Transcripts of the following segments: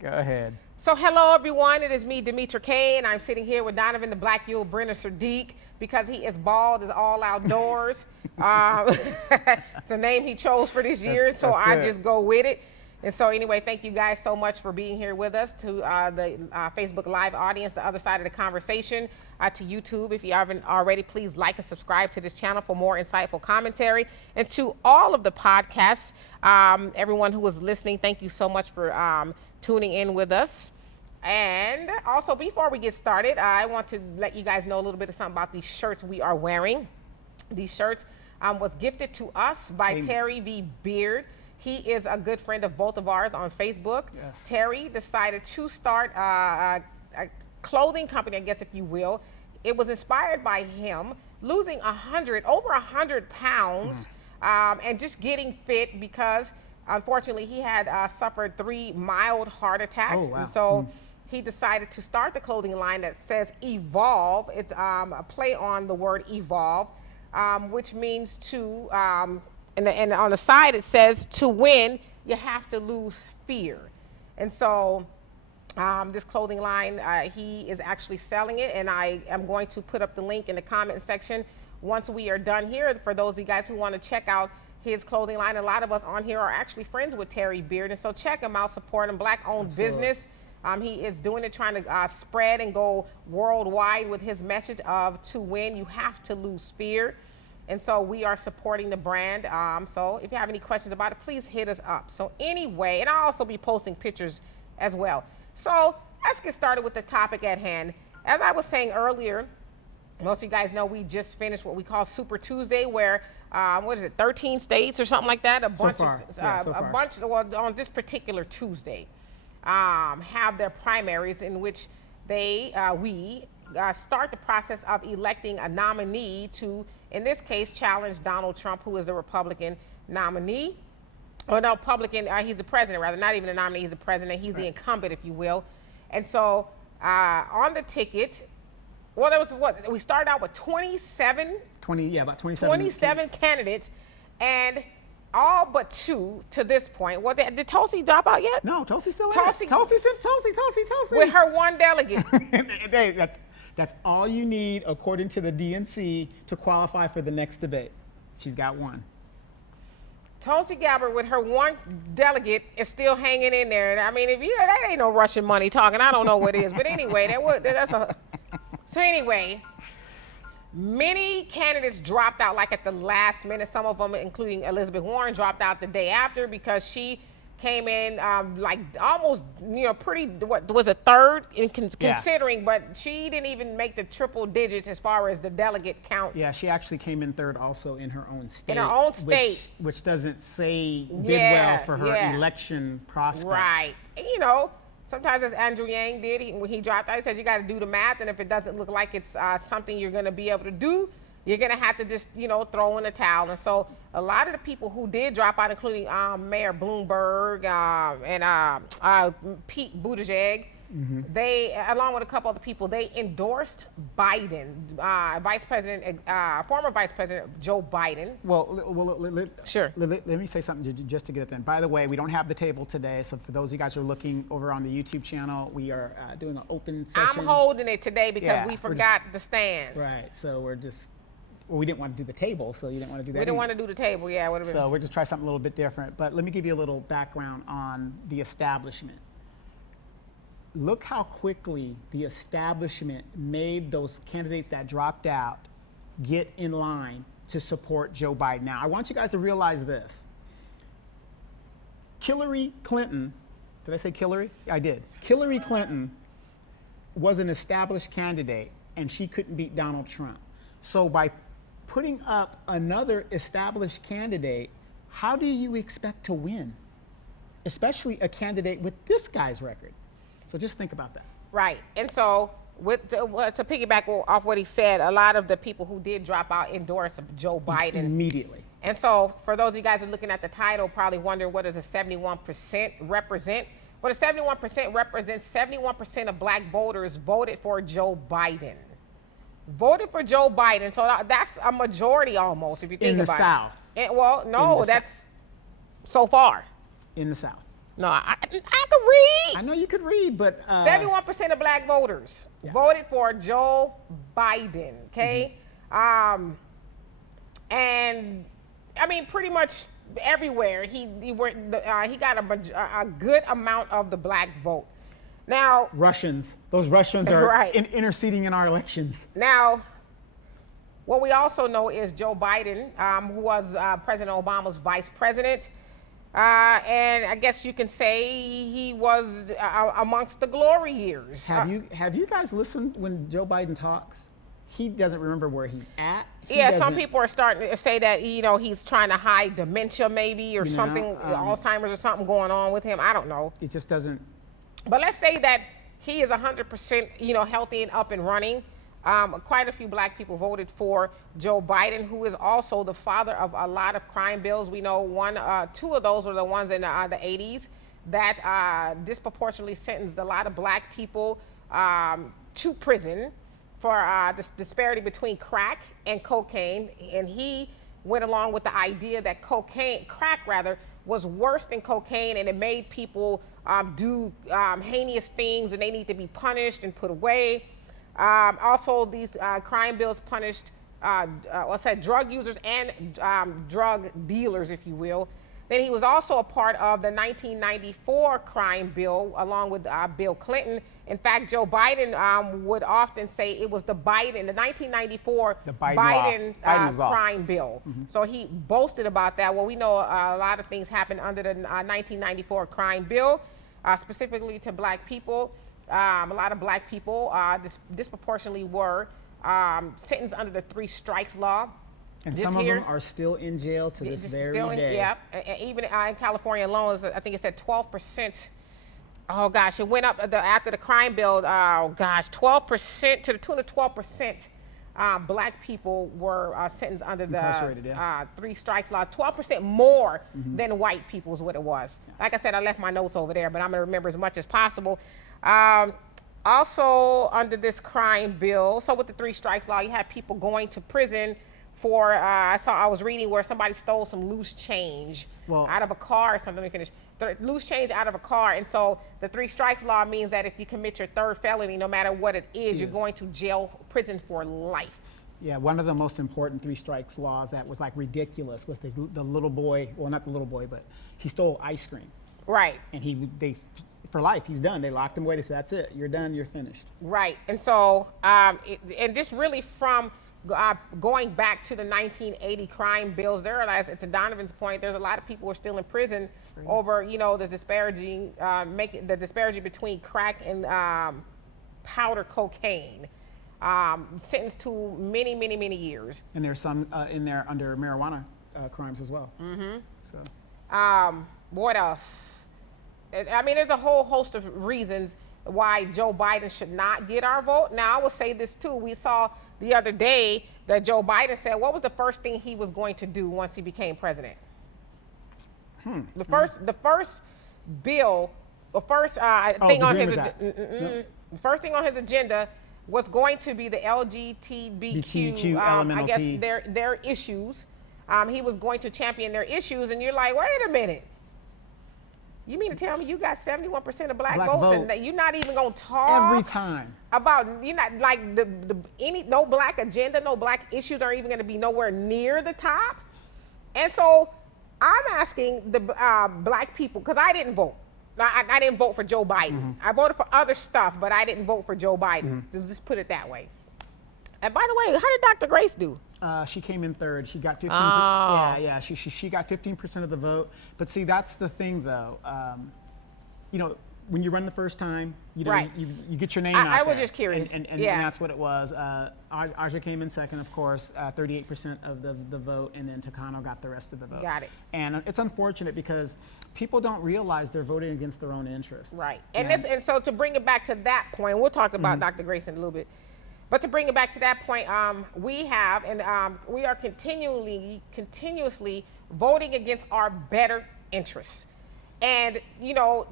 Go ahead. So hello everyone, it is me, Demetra Kay, and I'm sitting here with Donovan the Black Yule Brenner Sadiq because he is bald as all outdoors. It's a name he chose for this year, so I just go with it. And so anyway, thank you guys so much for being here with us, to the Facebook Live audience, the other side of the conversation, to YouTube. If you haven't already, please like and subscribe to this channel for more insightful commentary. And to all of the podcasts, everyone who is listening, thank you so much for tuning in with us. And also, before we get started, I want to let you guys know a little bit of something about these shirts we are wearing. These shirts was gifted to us by Terry V. Beard. He is a good friend of both of ours on Facebook. Yes. Terry decided to start a clothing company, I guess, if you will. It was inspired by him losing over 100 pounds and just getting fit because, unfortunately, he had suffered 3 mild heart attacks. Oh, wow. And so he decided to start the clothing line that says Evolve. It's a play on the word evolve, which means to, and on the side it says, to win, you have to lose fear. And so this clothing line, he is actually selling it, and I am going to put up the link in the comment section once we are done here for those of you guys who want to check out his clothing line. A lot of us on here are actually friends with Terry Beard, and so check him out, support him, Black-owned business. He is doing it, trying to spread and go worldwide with his message of to win, you have to lose fear. And so we are supporting the brand. So if you have any questions about it, please hit us up. So anyway, and I'll also be posting pictures as well. So let's get started with the topic at hand. As I was saying earlier, most of you guys know we just finished what we call Super Tuesday, where 13 states or something like that? A bunch on this particular Tuesday have their primaries in which we start the process of electing a nominee to, in this case, challenge Donald Trump, who is the Republican nominee. Or no, Republican, he's the president, rather, not even the nominee, he's the president, he's the incumbent, if you will. And so on the ticket, well, there was we started out with 27 candidates, and all but 2 to this point. Well, did Tulsi drop out yet? No, Tulsi's still in it. Tulsi. With her 1 delegate. That's all you need, according to the DNC, to qualify for the next debate. She's got 1. Tulsi Gabbard with her 1 delegate is still hanging in there. I mean, that ain't no Russian money talking. I don't know what it is, but anyway, So anyway, many candidates dropped out like at the last minute. Some of them, including Elizabeth Warren, dropped out the day after because she came in like almost, pretty, what was a third in considering, but she didn't even make the triple digits as far as the delegate count. Yeah, she actually came in third also in her own state. In her own state. Which doesn't bid well for her election prospects. Right. And sometimes as Andrew Yang did, when he dropped out, he said you got to do the math, and if it doesn't look like it's something you're going to be able to do, you're going to have to just, throw in the towel. And so a lot of the people who did drop out, including Mayor Bloomberg and Pete Buttigieg, they, along with a couple other people, they endorsed Biden, former Vice President Joe Biden. Sure. Let me say something just to get it then. By the way, we don't have the table today, so for those of you guys who are looking over on the YouTube channel, we are doing an open session. I'm holding it today because we forgot the stand. Right, so we didn't want to do the table, so you didn't want to do that. We didn't want to do the table, yeah. So we're just trying something a little bit different. But let me give you a little background on the establishment. Look how quickly the establishment made those candidates that dropped out get in line to support Joe Biden. Now, I want you guys to realize this. Hillary Clinton, did I say Hillary? I did. Hillary Clinton was an established candidate, and she couldn't beat Donald Trump. So by putting up another established candidate, how do you expect to win? Especially a candidate with this guy's record. So just think about that. Right. And so to piggyback off what he said, a lot of the people who did drop out endorsed Joe Biden. Immediately. And so for those of you guys who are looking at the title, probably wondering what does a 71% represent? Well, the 71% represents 71% of black voters voted for Joe Biden. Voted for Joe Biden. So that's a majority almost, if you think about it. In the South. Well, no, that's so far. In the South. No, I can read. I know you could read, but 71% of black voters voted for Joe Biden. Okay, and I mean pretty much everywhere he got a good amount of the black vote. Now those Russians are Right. interceding in our elections. Now, what we also know is Joe Biden, who was President Obama's vice president, and I guess you can say he was amongst the glory years. Have you guys listened when Joe Biden talks? He doesn't remember where he's at. Yeah, some people are starting to say that he's trying to hide dementia maybe or something, Alzheimer's or something going on with him. I don't know. It just doesn't. But let's say that he is 100% healthy and up and running. Quite a few black people voted for Joe Biden, who is also the father of a lot of crime bills. We know two of those were the ones in the 80s that disproportionately sentenced a lot of black people to prison for this disparity between crack and cocaine. And he went along with the idea that crack was worse than cocaine, and it made people do heinous things, and they need to be punished and put away. Also, these crime bills punished, drug users and drug dealers, if you will. Then he was also a part of the 1994 crime bill, along with Bill Clinton. In fact, Joe Biden would often say it was the 1994 Biden crime bill. So he boasted about that. Well, we know a lot of things happened under the 1994 crime bill, specifically to black people. A lot of black people disproportionately were sentenced under the 3 strikes law. And some of them are still in jail to this very day. Yeah, and even in California alone, I think it said 12%. Oh gosh, it went up after the crime bill. 12% to the tune of 12%. Black people were sentenced under the 3 strikes law. 12% more than white people is what it was. Yeah. Like I said, I left my notes over there, but I'm going to remember as much as possible. Also, under this crime bill, so with the 3 strikes law, you had people going to prison for, I was reading where somebody stole some loose change out of a car or something. Let me finish. Loose change out of a car. And so the 3 strikes law means that if you commit your 3rd felony, no matter what it is, you're going to prison for life. Yeah, one of the most important 3 strikes laws that was like ridiculous was the little boy, well, not the little boy, but he stole ice cream. Right. And for life, he's done. They locked him away. They said, that's it. You're done. You're finished. Right. And so, and just really from going back to the 1980 crime bills, there are, to Donovan's point, there's a lot of people who are still in prison over, the the disparity between crack and powder cocaine, sentenced to many, many, many years. And there's some in there under marijuana crimes as well. So, what else? I mean, there's a whole host of reasons why Joe Biden should not get our vote. Now, I will say this too. We saw the other day that Joe Biden said, what was the first thing he was going to do once he became president? The first bill, the first thing on his the first thing on his agenda was going to be the LGBTQ, I guess their issues. He was going to champion their issues, and you're like, wait a minute. You mean to tell me you got 71% of black votes and that you're not even gonna talk every time about, you're not like no black agenda, no black issues are even gonna be nowhere near the top? And so I'm asking the black people, because I didn't vote. I didn't vote for Joe Biden. I voted for other stuff, but I didn't vote for Joe Biden. Just put it that way. And by the way, how did Dr. Grace do? She came in 3rd. She got 15%. Yeah. She got 15% of the vote. But see, that's the thing, though. When you run the first time, you get your name out there. I was just curious. And that's what it was. Aja came in 2nd, of course, 38% of the vote, and then Takano got the rest of the vote. Got it. And it's unfortunate because people don't realize they're voting against their own interests. Right. And so to bring it back to that point, we'll talk about Dr. Grace in a little bit. But to bring it back to that point, we are continuously voting against our better interests. And,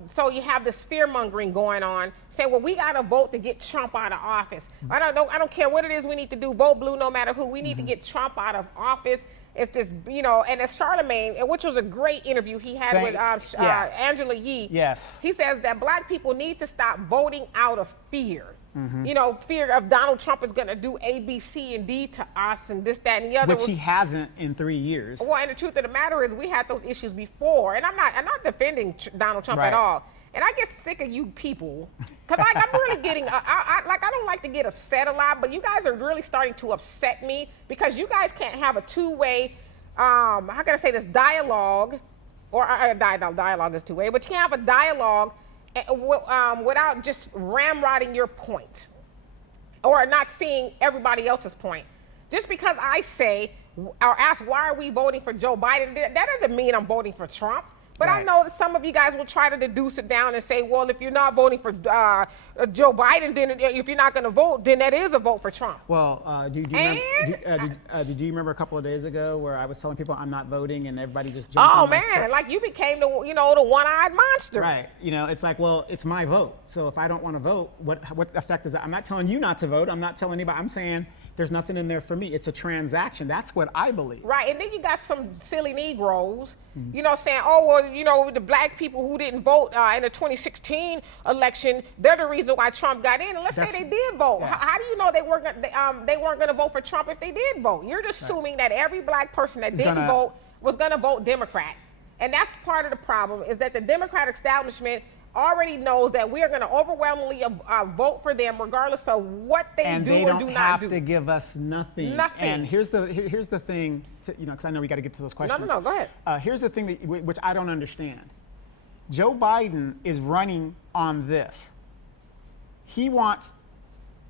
so you have this fear mongering going on, saying, well, we got to vote to get Trump out of office. I don't care what it is we need to do, vote blue no matter who. We need to get Trump out of office. it's just, you know, and as Charlemagne, which was a great interview he had with yeah. Angela Yee. Yes. He says that black people need to stop voting out of fear. You know, fear of Donald Trump is going to do A, B, C, and D to us and this, that, and the other. Which he hasn't in 3 years. Well, and the truth of the matter is we had those issues before. And I'm not defending Donald Trump Right. at all. And I get sick of you people. Because like, I'm really getting, I don't like to get upset a lot, but you guys are really starting to upset me because you guys can't have a two-way, how can I say this, dialogue, or dialogue is two-way, but you can't have a dialogue without just ramrodding your point or not seeing everybody else's point. Just because I say or ask why are we voting for Joe Biden, that doesn't mean I'm voting for Trump. But I Right. know that some of you guys will try to deduce it down and say, well, if you're not voting for Joe Biden, then if you're not going to vote, then that is a vote for Trump. Well, did you remember a couple of days ago where I was telling people I'm not voting and everybody just jumped Oh on my man, stuff? like you became the the one-eyed monster. Right. You know, it's like, well, it's my vote. So if I don't want to vote, what effect is that? I'm not telling you not to vote. I'm not telling anybody. I'm saying there's nothing in there for me. It's a transaction. That's what I believe. Right, and then you got some silly Negroes, saying, oh, well, the black people who didn't vote in the 2016 election, they're the reason why Trump got in. And let's say they did vote. Yeah. How do you know they weren't going to vote for Trump if they did vote? You're just assuming that every black person that didn't vote was going to vote Democrat. And that's part of the problem, is that the Democratic establishment already knows that we are going to overwhelmingly vote for them regardless of what they And do they or don't do not have do. to give us nothing. Nothing. And here's the thing, because I know we got to get to those questions. No, go ahead. Here's the thing which I don't understand. Joe Biden is running on this. He wants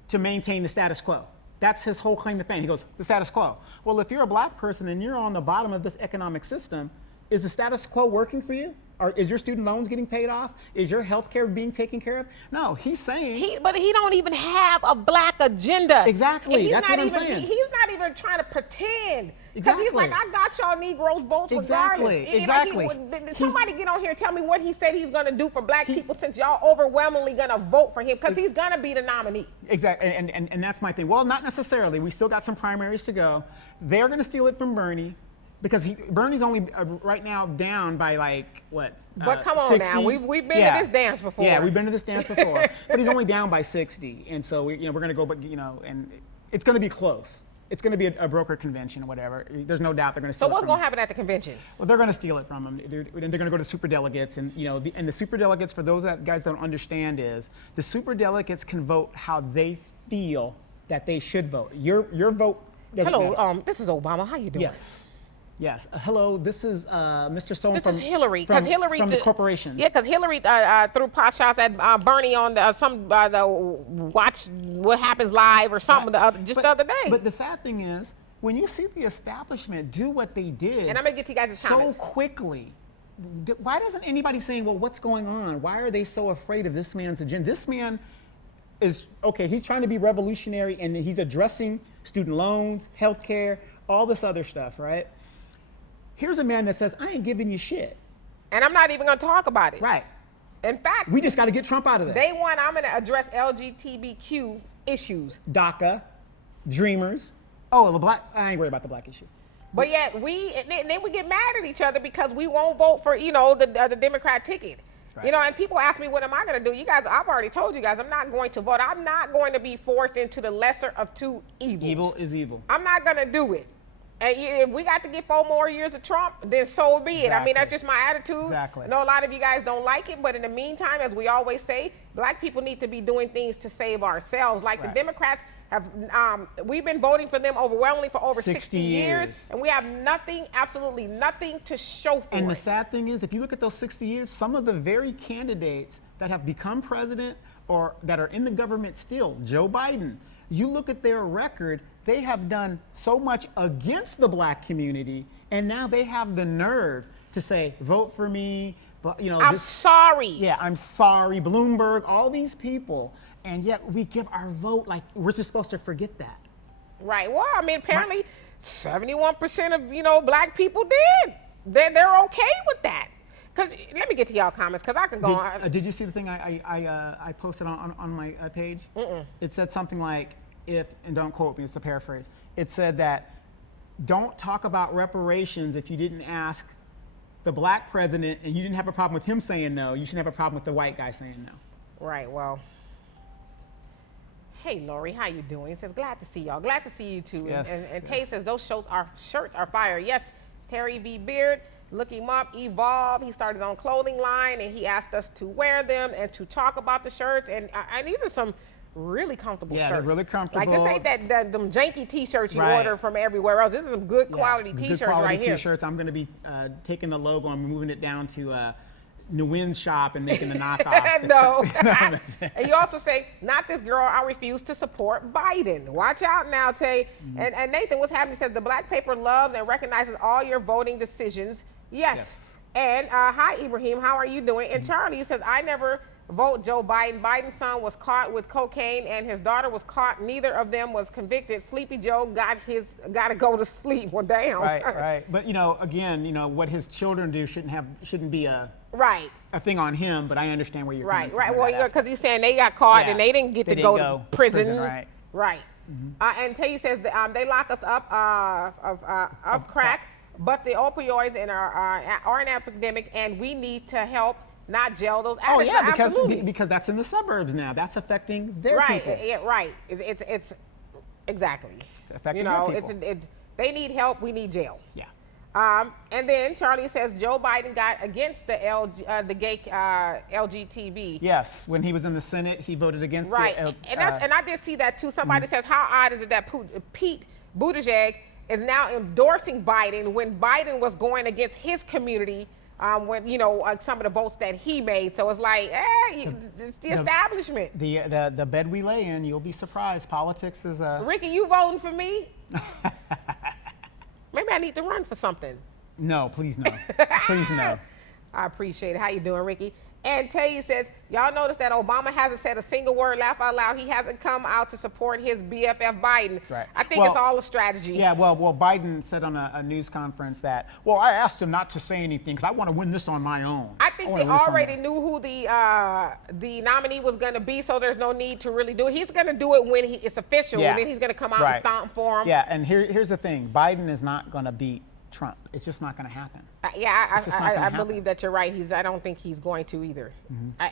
to maintain the status quo. That's his whole claim to fame. He goes, the status quo. Well, if you're a black person and you're on the bottom of this economic system, is the status quo working for you? Or is your student loans getting paid off? Is your health care being taken care of? No, he's saying... But he don't even have a black agenda. Exactly, that's what I'm saying. He's not even trying to pretend. Because Exactly. he's like, I got y'all Negroes votes Exactly, regardless. exactly. Somebody get on here and tell me what he said he's going to do for black people since y'all overwhelmingly going to vote for him, because he's going to be the nominee. Exactly, and that's my thing. Well, not necessarily. We still got some primaries to go. They're going to steal it from Bernie. Because Bernie's only right now down by like what? But come on 60? now, we've been to this dance before. Yeah, we've been to this dance before. But he's only down by 60, and so we're going to go, but and it's going to be close. It's going to be a broker convention or whatever. There's no doubt they're going to steal So it what's from going him. to happen at the convention? Well, they're going to steal it from him. They're going to go to super delegates, and and the super delegates, for those that guys don't understand, is the super delegates can vote how they feel that they should vote. Your vote doesn't Hello, matter. this is Obama. How you doing? Yes. Yes. Hello, this is Mr. Sohn This is Hillary, because Hillary from the corporation. Yeah, because Hillary threw pot shots at Bernie on the Watch What Happens Live or something the other day. But the sad thing is, when you see the establishment do what they did, and I'm gonna get to you guys' so comments. quickly, why doesn't anybody saying, well, what's going on? Why are they so afraid of this man's agenda? This man is okay. He's trying to be revolutionary, and he's addressing student loans, healthcare, all this other stuff, right? Here's a man that says, I ain't giving you shit. And I'm not even going to talk about it. Right. In fact, We just got to get Trump out of there. day one, I'm going to address LGBTQ issues. DACA, Dreamers. Oh, the black. I ain't worried about the black issue. But yet then we get mad at each other because we won't vote for, the Democrat ticket. Right. And people ask me, what am I going to do? You guys, I've already told you guys, I'm not going to vote. I'm not going to be forced into the lesser of two evils. Evil is evil. I'm not going to do it. And if we got to get 4 more years of Trump, then so be it. I mean, Exactly. that's just my attitude. Exactly. I know a lot of you guys don't like it, but in the meantime, as we always say, black people need to be doing things to save ourselves. Like Right. the Democrats have, we've been voting for them overwhelmingly for over 60 years, and we have nothing, absolutely nothing to show for And the it. sad thing is, if you look at those 60 years, some of the very candidates that have become president or that are in the government still, Joe Biden, you look at their record, they have done so much against the black community, and now they have the nerve to say, vote for me, but I'm sorry. Yeah, I'm sorry, Bloomberg, all these people, and yet we give our vote like we're just supposed to forget that. Right. Well, I mean, apparently 71% of, black people did. They're okay with that. Because let me get to y'all comments, because I can go on. Did you see the thing I posted on my page? Mm-mm. It said something like, and don't quote me, it's a paraphrase. It said that don't talk about reparations if you didn't ask the black president and you didn't have a problem with him saying no. You shouldn't have a problem with the white guy saying no. Right, well. Hey, Lori, how you doing? He says, glad to see y'all. Glad to see you, too. Yes, and yes. Tay says, those shirts are fire. Yes, Terry V. Beard, look him up, Evolve. He started his own clothing line, and he asked us to wear them and to talk about the shirts. And these are some really comfortable Yeah, shirts. they're really comfortable. Like, this ain't them janky T-shirts you Right. order from everywhere else. This is some good quality Yeah, T-shirts good quality right here. T-shirts. I'm going to be taking the logo and moving it down to Nguyen's shop and making the knockoff. No. And you also say, not this girl, I refuse to support Biden. Watch out now, Tay. Mm-hmm. And Nathan, what's happening? Says the black paper loves and recognizes all your voting decisions. Yes. And hi, Ibrahim, how are you doing? And Charlie says, I never vote Joe Biden. Biden's son was caught with cocaine and his daughter was caught. Neither of them was convicted. Sleepy Joe got to go to sleep. Well, damn. Right. But again, what his children do shouldn't be a thing on him. But I understand where you're coming from. Right. Well, because he's saying they got caught and they didn't get to go to prison. Right. Mm-hmm. And Tay says they lock us up of crack, but the opioids are an epidemic, and we need to help. Not jail those addicts. Oh yeah, absolutely. because that's in the suburbs now. That's affecting their people. Yeah, right. It's exactly. It's affecting their people. It's they need help. We need jail. Yeah. And then Charlie says Joe Biden got against the gay LGTB. Yes, when he was in the Senate, he voted against and I did see that too. Somebody says, how odd is it that Pete Buttigieg is now endorsing Biden when Biden was going against his community? When some of the votes that he made, so it's like, it's the establishment. The bed we lay in, you'll be surprised. Politics is Ricky, you voting for me? Maybe I need to run for something. No, please no, please no. I appreciate it. How you doing, Ricky? And Tay says, y'all notice that Obama hasn't said a single word, laugh out loud. He hasn't come out to support his BFF Biden. Right. I think it's all a strategy. Yeah, well, Biden said on a news conference that, I asked him not to say anything because I want to win this on my own. I think they already knew who the nominee was going to be, so there's no need to really do it. He's going to do it when it's official, and then he's going to come out and stomp for him. Yeah, and here's the thing. Biden is not going to beat Trump. It's just not going to happen. I believe that you're right. I don't think he's going to either. Mm-hmm.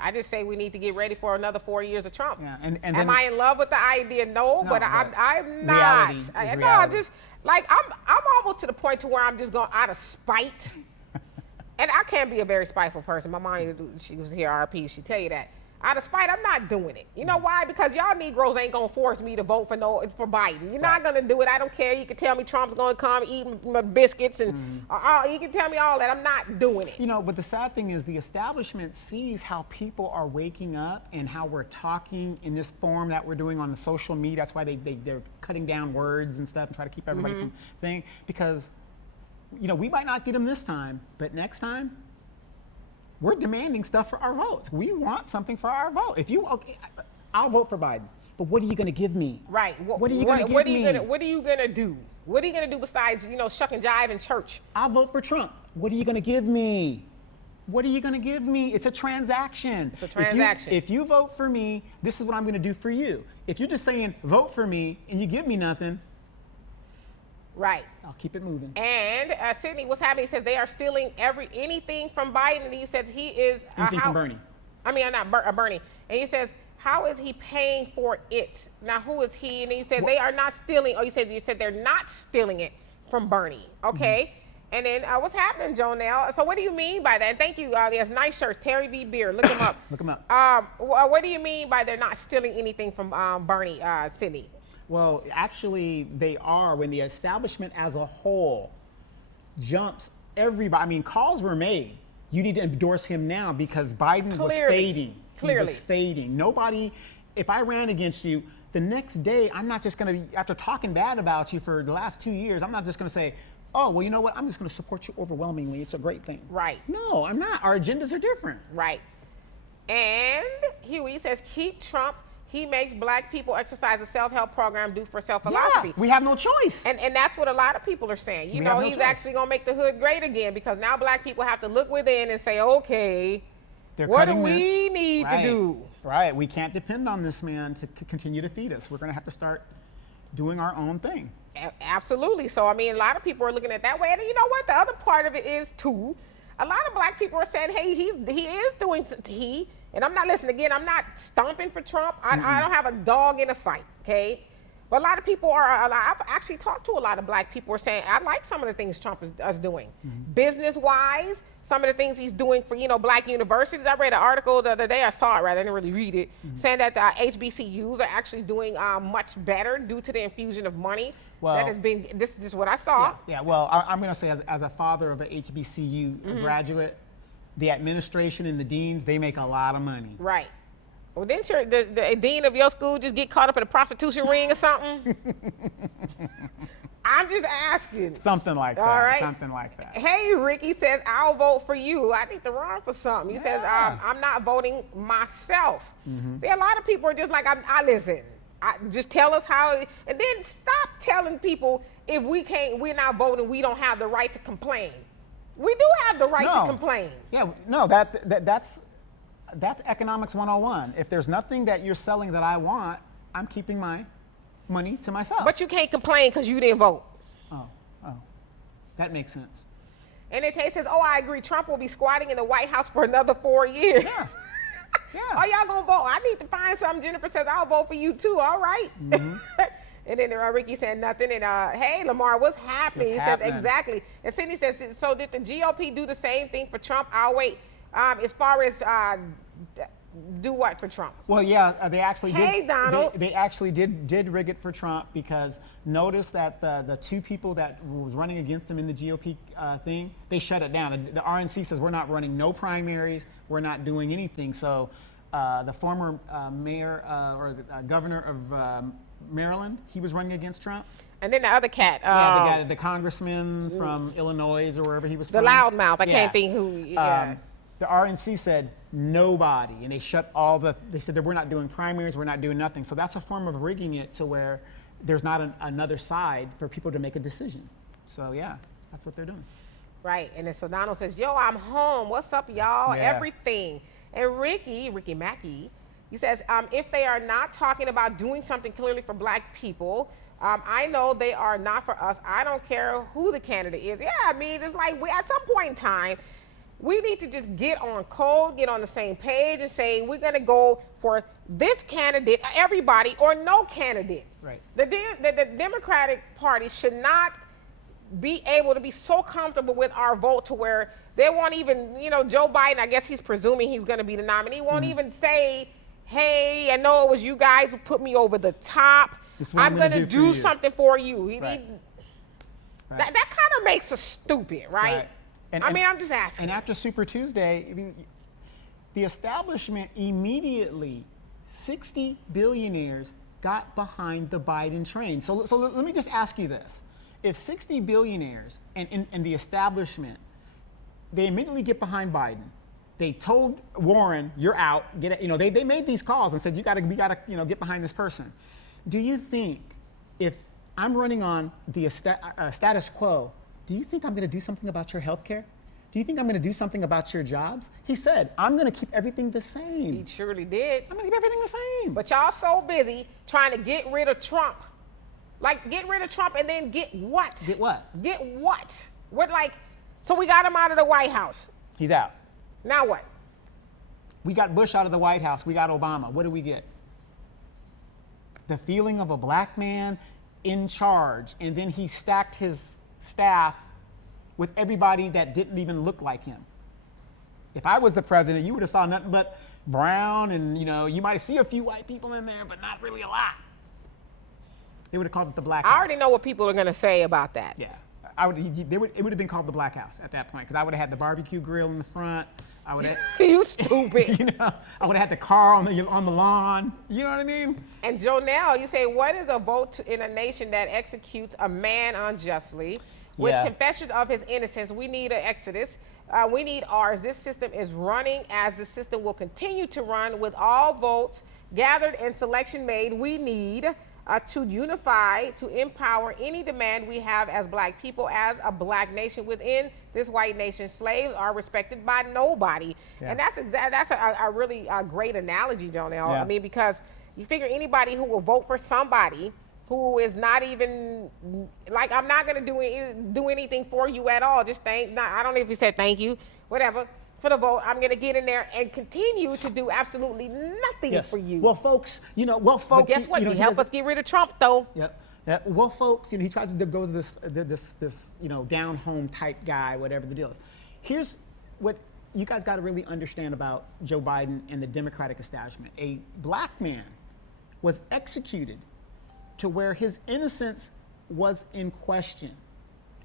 I just say we need to get ready for another 4 years of Trump. Yeah, and am I in love with the idea? No, but I'm not. I'm just like I'm almost to the point to where I'm just going out of spite. And I can be a very spiteful person. My mom, she was here, RP. She tell you that. Out of spite, I'm not doing it. You know why? Because y'all Negroes ain't gonna force me to vote for Biden. You're not gonna do it. I don't care. You can tell me Trump's gonna come eat my biscuits and you can tell me all that. I'm not doing it. But the sad thing is the establishment sees how people are waking up and how we're talking in this form that we're doing on the social media. That's why they're cutting down words and stuff and try to keep everybody from thing. Because we might not get them this time, but next time. We're demanding stuff for our votes. We want something for our vote. I'll vote for Biden. But what are you going to give me? Right. What are you going to give me? What are you going to do? What are you going to do besides, shuck and jive in church? I'll vote for Trump. What are you going to give me? What are you going to give me? It's a transaction. It's a transaction. If you vote for me, this is what I'm going to do for you. If you're just saying vote for me and you give me nothing, right. I'll keep it moving. And Sydney, what's happening? He says they are stealing anything from Biden. And he says he is anything from Bernie. I mean, not Bernie. And he says, how is he paying for it? Now, who is he? And he said they are not stealing. Oh, you said they're not stealing it from Bernie. Okay. And then what's happening, Jonelle? So what do you mean by that? And thank you. There's nice shirts. Terry V. Beer. Look him up. Look him up. What do you mean by they're not stealing anything from Bernie, Sydney? Well, actually, they are. When the establishment as a whole jumps everybody. I mean, calls were made. You need to endorse him now because Biden was fading. Clearly. He was fading. Nobody, if I ran against you, the next day, I'm not just going to, after talking bad about you for the last 2 years, I'm not just going to say, oh, well, you know what? I'm just going to support you overwhelmingly. It's a great thing. Right. No, I'm not. Our agendas are different. Right. And Huey says, keep Trump. He makes black people exercise a self-help program due for self-philosophy. Yeah, we have no choice. And that's what a lot of people are saying. He's actually going to make the hood great again because now black people have to look within and say, okay, what do we need to do? Right. We can't depend on this man to continue to feed us. We're going to have to start doing our own thing. Absolutely. So, I mean, a lot of people are looking at it that way. And you know what? The other part of it is, too, a lot of black people are saying, hey, he is doing, and I'm not, listen, again, I'm not stomping for Trump. I don't have a dog in a fight, okay? But a lot of people are, I've actually talked to a lot of black people who are saying, I like some of the things Trump is doing. Business-wise, some of the things he's doing for, black universities. I read an article the other day, I saw it, right? I didn't really read it, saying that the HBCUs are actually doing much better due to the infusion of money. Well, that has been, this is just what I saw. Yeah, well, I'm going to say as a father of an HBCU graduate, the administration and the deans, they make a lot of money. Right. Well, didn't the dean of your school just get caught up in a prostitution ring or something? I'm just asking. Something like that. All right. Something like that. Hey, Ricky says, I'll vote for you. I need to run for something. He says, I'm not voting myself. See, a lot of people are just like, I listen. Just tell us how, and then stop telling people if we're not voting, we don't have the right to complain. We do have the right to complain. Yeah, no, that's economics 101. If there's nothing that you're selling that I want, I'm keeping my money to myself. But you can't complain because you didn't vote. Oh, that makes sense. And it says, I agree, Trump will be squatting in the White House for another 4 years. Yeah. Yeah. Oh, y'all gonna vote? I need to find something. Jennifer says, I'll vote for you too. All right. And then Ricky said nothing. And hey, Lamar, what's happening? He says, exactly. And Sydney says, so did the GOP do the same thing for Trump? I'll wait. As far as do what for Trump? Well, yeah, they actually did. Hey, Donald. They actually did rig it for Trump, because notice that the two people that was running against him in the GOP thing, they shut it down. The RNC says, we're not running no primaries, we're not doing anything. So the former mayor or the governor of Maryland, he was running against Trump. And then the other cat. The congressman from Illinois or wherever he was the from. The loudmouth. I can't think who. The RNC said nobody, and they shut they said that we're not doing primaries, we're not doing nothing. So that's a form of rigging it to where there's not another side for people to make a decision. So yeah, that's what they're doing. Right, and then so Donald says, yo, I'm home. What's up, y'all? Yeah. Everything. And Ricky Mackey, he says, if they are not talking about doing something clearly for black people, I know they are not for us. I don't care who the candidate is. Yeah, I mean, it's like at some point in time, we need to just get on code, get on the same page, and say we're going to go for this candidate, everybody, or no candidate. Right. The Democratic Party should not be able to be so comfortable with our vote to where they won't even, Joe Biden, I guess he's presuming he's going to be the nominee, won't even say, hey, I know it was you guys who put me over the top. I'm going to do something for you. Right. That kind of makes us stupid, right? I'm just asking. And after Super Tuesday, the establishment immediately, 60 billionaires got behind the Biden train. So let me just ask you this. If 60 billionaires and the establishment, they immediately get behind Biden, they told Warren, you're out, they made these calls and said, we gotta get behind this person. Do you think if I'm running on the status quo, do you think I'm going to do something about your health care? Do you think I'm going to do something about your jobs? He said, I'm going to keep everything the same. He surely did. I'm going to keep everything the same. But y'all so busy trying to get rid of Trump. Like, get rid of Trump and then get what? Get what? Get what? So we got him out of the White House. He's out. Now what? We got Bush out of the White House. We got Obama. What do we get? The feeling of a black man in charge, and then he stacked his staff with everybody that didn't even look like him. If I was the president, you would have saw nothing but brown, and you might see a few white people in there, but not really a lot. They would have called it the Black House. I already know what people are going to say about that. Yeah, it would have been called the Black House at that point, because I would have had the barbecue grill in the front. I would have. You stupid. I would have had the car on the lawn. You know what I mean? And Jonelle, you say, what is a vote in a nation that executes a man unjustly? With confessions of his innocence, we need an exodus. We need ours. This system is running as the system will continue to run with all votes gathered and selection made. We need to unify, to empower any demand we have as black people, as a black nation within this white nation. Slaves are respected by nobody. Yeah. And that's a really great analogy, Jonelle. Yeah. I mean, because you figure anybody who will vote for somebody who is not even like, I'm not going to do anything for you at all. Just I don't know if he said thank you, whatever, for the vote. I'm going to get in there and continue to do absolutely nothing for you. Well, folks, but guess what? He helped us get rid of Trump, though. Yep. Yeah, well, folks, he tries to go to this down home type guy, whatever the deal is. Here's what you guys got to really understand about Joe Biden and the Democratic establishment. A black man was executed to where his innocence was in question.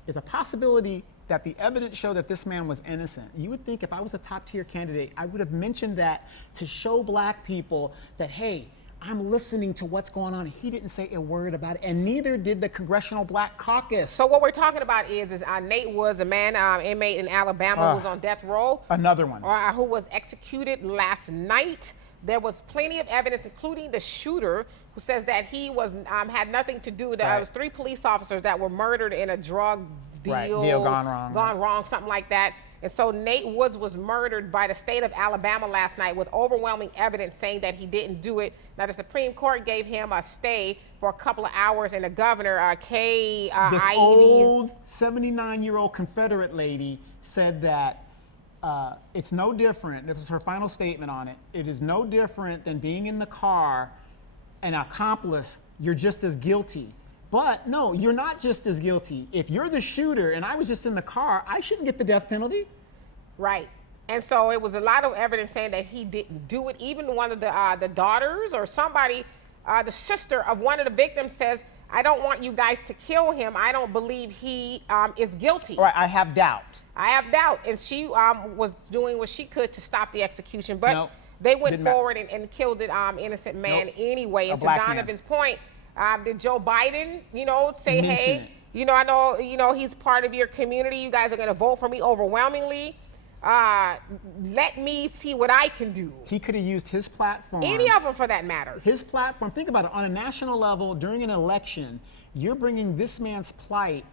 There's a possibility that the evidence showed that this man was innocent. You would think if I was a top tier candidate, I would have mentioned that to show black people that, hey, I'm listening to what's going on. He didn't say a word about it, and neither did the Congressional Black Caucus. So what we're talking about is Nate Woods, a man, inmate in Alabama who was on death row. Another one. Who was executed last night. There was plenty of evidence, including the shooter, who says that he was had nothing to do. There was 3 police officers that were murdered in a drug deal gone wrong, something like that. And so Nate Woods was murdered by the state of Alabama last night with overwhelming evidence saying that he didn't do it. Now, the Supreme Court gave him a stay for a couple of hours, and the governor, this old 79-year-old Confederate lady said that it's no different. This was her final statement on it. It is no different than being in the car, an accomplice. You're just as guilty. But no, you're not just as guilty. If you're the shooter and I was just in the car, I shouldn't get the death penalty. Right. And so it was a lot of evidence saying that he didn't do it. Even one of the daughters or somebody, the sister of one of the victims says, I don't want you guys to kill him. I don't believe he is guilty. Right, I have doubt. I have doubt. And she was doing what she could to stop the execution. But they went forward and killed an innocent man anyway. And to Donovan's point, did Joe Biden, say, hey, I know, he's part of your community. You guys are going to vote for me overwhelmingly. Let me see what I can do. He could have used his platform. Any of them for that matter. His platform. Think about it. On a national level, during an election, you're bringing this man's plight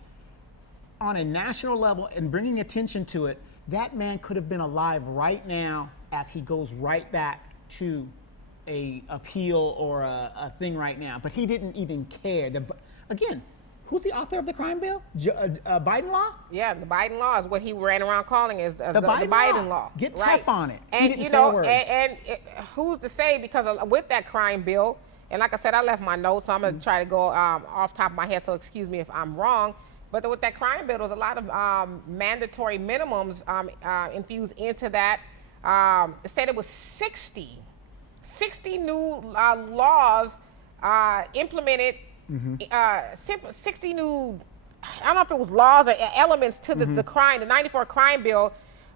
on a national level and bringing attention to it. That man could have been alive right now as he goes right back to a appeal or a thing right now, but he didn't even care. Again, who's the author of the crime bill? Biden law? Yeah, the Biden law is what he ran around calling is the Biden law. Get tough on it. And who's to say, because with that crime bill, and like I said, I left my notes, so I'm going to try to go off top of my head, so excuse me if I'm wrong. But with that crime bill, there's a lot of mandatory minimums infused into that. It said it was 60 new laws implemented, 60 new, I don't know if it was laws or elements to the crime, the 94 crime bill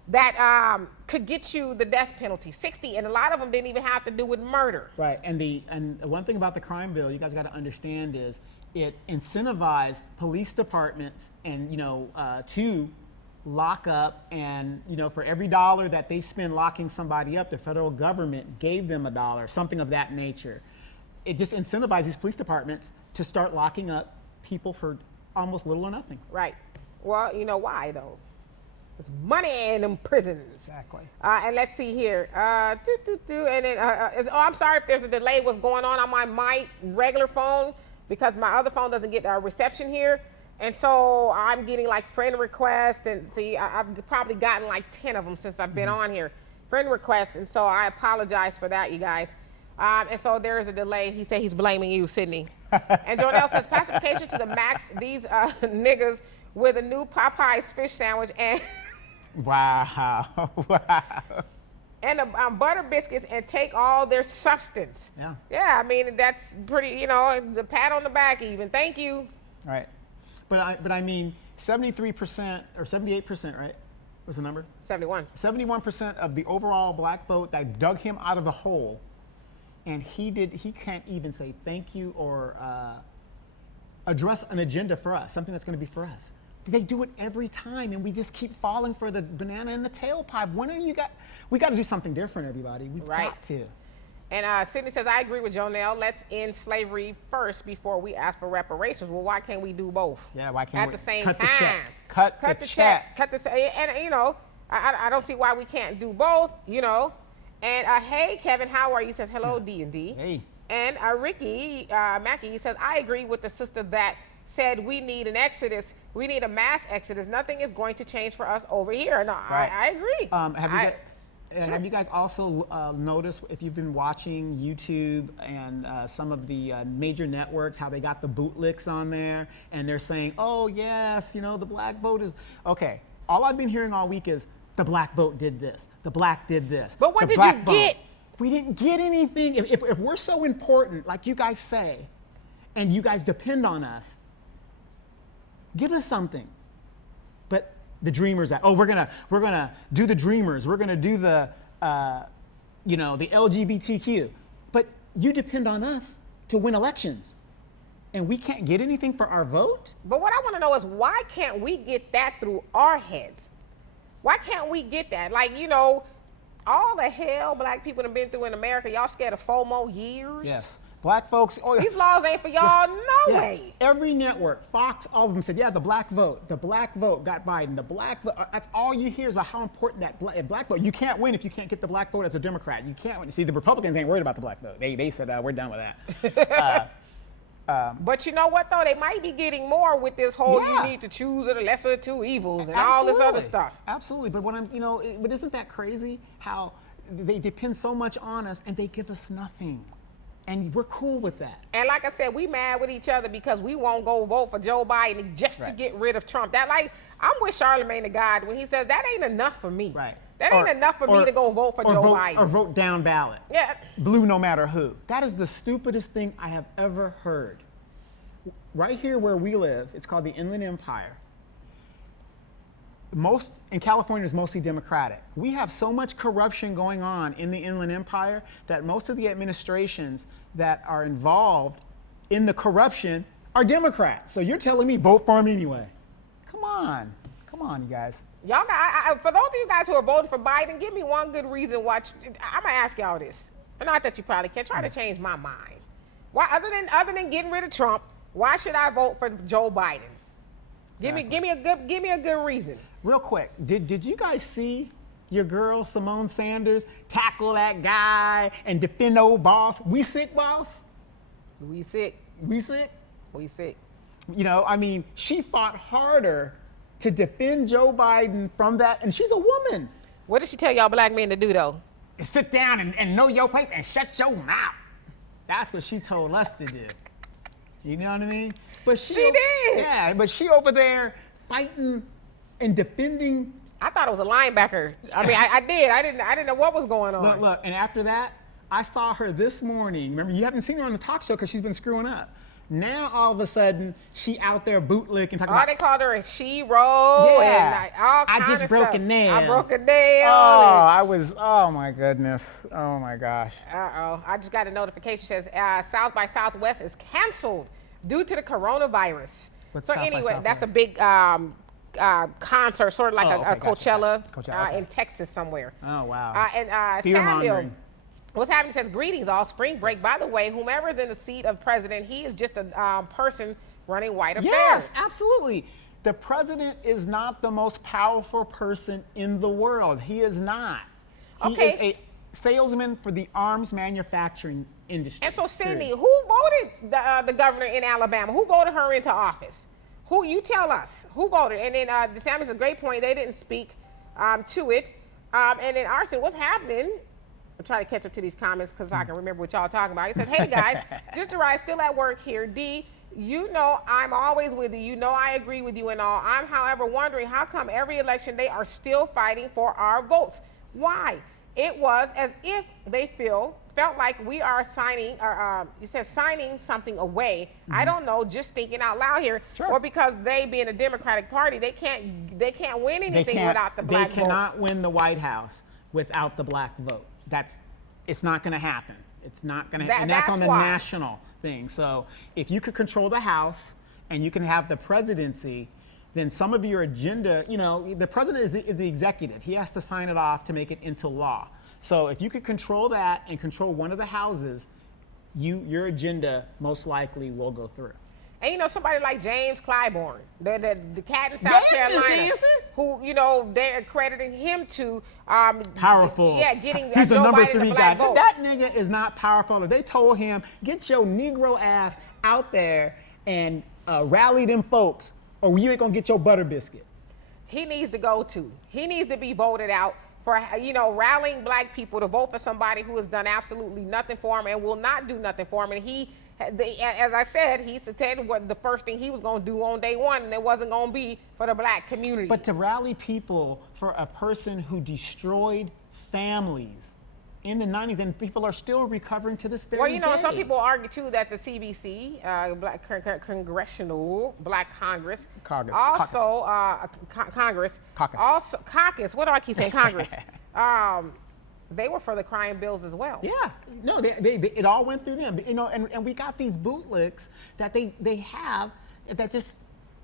that could get you the death penalty, 60, and a lot of them didn't even have to do with murder. Right, and one thing about the crime bill you guys got to understand is it incentivized police departments and, to lock up, and for every $1 that they spend locking somebody up, the federal government gave them $1, something of that nature. It just incentivizes these police departments to start locking up people for almost little or nothing. Right. Well, you know why though? There's money in them prisons. Exactly. And let's see here. And then, I'm sorry if there's a delay. What's going on my regular phone, because my other phone doesn't get a reception here. And so I'm getting like friend requests, and see, I've probably gotten like 10 of them since I've been on here, friend requests. And so I apologize for that, you guys. And so there is a delay. He said he's blaming you, Sydney. And Jonelle says, pacification to the max, these niggas with a new Popeyes fish sandwich and wow. and butter biscuits, and take all their substance. Yeah, I mean, that's pretty, the pat on the back even. Thank you. Right. But I mean, 73% or 78%, right? What's the number? 71. 71% of the overall black vote that dug him out of the hole, and he can't even say thank you or address an agenda for us, something that's going to be for us. They do it every time, and we just keep falling for the banana in the tailpipe. We got to do something different, everybody. We've got to. And Sydney says, I agree with Jonelle. Let's end slavery first before we ask for reparations. Well, why can't we do both? Yeah, why can't we? At the same time. Cut the check. Cut the check. And, I don't see why we can't do both, And hey, Kevin, how are you? He says, hello, D&D. Hey. And Ricky Mackey says, I agree with the sister that said we need an exodus. We need a mass exodus. Nothing is going to change for us over here. No, Right. I agree. Have you guys also noticed, if you've been watching YouTube and some of the major networks, how they got the bootlicks on there and they're saying, oh yes, you know, the black vote is, okay. All I've been hearing all week is the black vote did this, the black did this. But what the did black you vote. get? We didn't get anything. If we're so important, like you guys say, and you guys depend on us, give us something. But the Dreamers Act. Oh, we're gonna do the Dreamers. We're gonna do the the LGBTQ. But you depend on us to win elections, and we can't get anything for our vote. But what I want to know is why can't we get that through our heads? Why can't we get that? Like, you know, all the hell black people have been through in America, y'all scared of FOMO years? Yes. Black folks. Oh, yeah. These laws ain't for y'all, no Yeah. way. Every network, Fox, all of them said, yeah, the black vote got Biden. The black vote, that's all you hear is about how important that black vote. You can't win if you can't get the black vote as a Democrat. You can't win. See, the Republicans ain't worried about the black vote. They said, we're done with that. But you know what, though? They might be getting more with this whole Yeah. you need to choose the lesser of two evils and all this other stuff. Absolutely. But but isn't that crazy how they depend so much on us and they give us nothing? And we're cool with that. And like I said, we mad with each other because we won't go vote for Joe Biden just to Right. get rid of Trump. I'm with Charlemagne the God when he says that ain't enough for me. Right. That ain't enough for me to go vote for Joe Biden. Or vote down ballot. Yeah. Blue no matter who. That is the stupidest thing I have ever heard. Right here where we live, it's called the Inland Empire. In California is mostly Democratic. We have so much corruption going on in the Inland Empire that most of the administrations that are involved in the corruption are Democrats. So you're telling me vote for them anyway. Come on, you guys. Y'all got, for those of you guys who are voting for Biden, give me one good reason why. I'm gonna ask y'all this. Not that you probably can't try to change my mind. Why, other than getting rid of Trump, why should I vote for Joe Biden? Give me a good reason. Real quick, did you guys see your girl Simone Sanders tackle that guy and defend old boss? We sick, boss? We sick. We sick? We sick. You know, I mean, she fought harder to defend Joe Biden from that, and she's a woman. What did she tell y'all black men to do though? Sit down and know your place and shut your mouth. That's what she told us to do. You know what I mean? But she did. Yeah, but she over there fighting and defending. I thought it was a linebacker. I mean, I did. I didn't know what was going on. Look, and after that, I saw her this morning. Remember, you haven't seen her on the talk show because she's been screwing up. Now, all of a sudden, she out there bootlicking, talking about. They called her a she-ro. Yeah. And all I kind just of broke stuff. a nail. I broke a nail. Oh my goodness. Oh my gosh. Uh-oh. I just got a notification that says South by Southwest is canceled due to the coronavirus. What's So South by anyway, that's a Southwest? big concert, sort of like Oh, okay, a gotcha, Coachella, Coachella, okay. in Texas somewhere. Oh wow. And Fear Samuel, mongering. what's happening says, greetings all, spring break. By the way, whomever is in the seat of president, he is just a person running white affairs. Yes, absolutely. The president is not the most powerful person in the world. He is not. He Okay. is a salesman for the arms manufacturing industry. And so, Sydney, period. who voted the governor in Alabama? Who voted her into office? Who, you tell us, who voted? And then DeSantis, a great point, they didn't speak to it. And then Arson, what's happening? I'm trying to catch up to these comments because I can remember what y'all talking about. He says, hey guys, just arrived, still at work here. D, you know I'm always with you. You know I agree with you and all. I'm, however, wondering how come every election they are still fighting for our votes? Why? It was as if they felt like we are signing, you said signing something away. I don't know, just thinking out loud here. Sure. Or because they being a Democratic Party, they can't win anything without the black vote. They cannot win the White House without the black vote. It's not going to happen. It's not going to happen. And that's on the national thing. So if you could control the House and you can have the presidency, then some of your agenda, you know, the president is the executive. He has to sign it off to make it into law. So if you could control that and control one of the houses, your agenda most likely will go through. And you know, somebody like James Clyburn, the cat in South Yes, Miss Carolina, Nancy. who, you know, they're crediting him to Powerful. Yeah, getting He's the Joe number Biden the 3 black guy. vote. That nigga is not powerful. They told him, get your Negro ass out there and rally them folks, or you ain't gonna get your butter biscuit. He needs to go to. He needs to be voted out for, you know, rallying black people to vote for somebody who has done absolutely nothing for him and will not do nothing for him. And he, as I said, he said what the first thing he was going to do on day one, and it wasn't going to be for the black community. But to rally people for a person who destroyed families in the 90s, and people are still recovering to this very well, you know, day. some people argue too that the CBC, Black Congressional Black Congress, Caucus. also Congress, Caucus. also caucus. What do I keep saying? Congress. They were for the crime bills as well. Yeah, no, it all went through them. You know, and we got these bootlicks that they have that just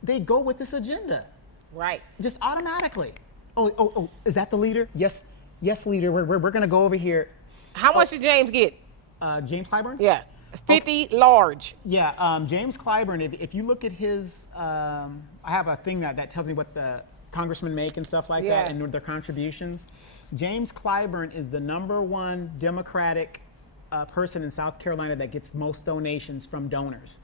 they go with this agenda, Right. just automatically. Oh, is that the leader? Yes, leader. We're gonna go over here. How much did James get? James Clyburn. Yeah, 50 large. Yeah, James Clyburn, if you look at his, I have a thing that tells me what the congressmen make and stuff like Yeah. that and their contributions. James Clyburn is the #1 Democratic person in South Carolina that gets most donations from donors.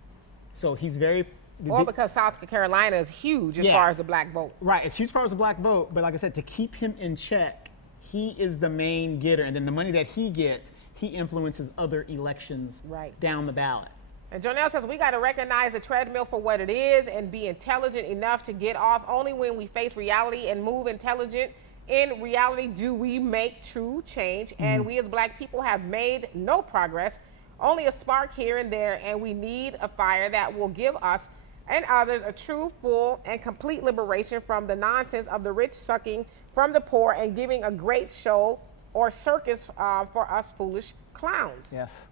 So he's very... Well, because South Carolina is huge as Yeah. far as the black vote. Right, it's huge as far as the black vote, but like I said, to keep him in check, he is the main getter, and then the money that he gets, he influences other elections Right. down the ballot. And Jonelle says we got to recognize the treadmill for what it is and be intelligent enough to get off. Only when we face reality and move intelligent in reality do we make true change. And we as black people have made no progress, only a spark here and there, and we need a fire that will give us and others a true, full, and complete liberation from the nonsense of the rich sucking from the poor and giving a great show or circus for us foolish clowns. Yes.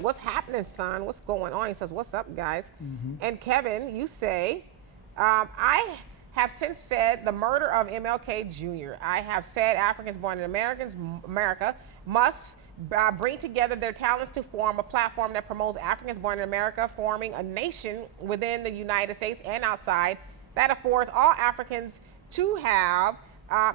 What's happening, son? What's going on? He says, what's up, guys? And Kevin, you say, I have since said the murder of MLK Jr. I have said Africans born in America must bring together their talents to form a platform that promotes Africans born in America, forming a nation within the United States and outside that affords all Africans to have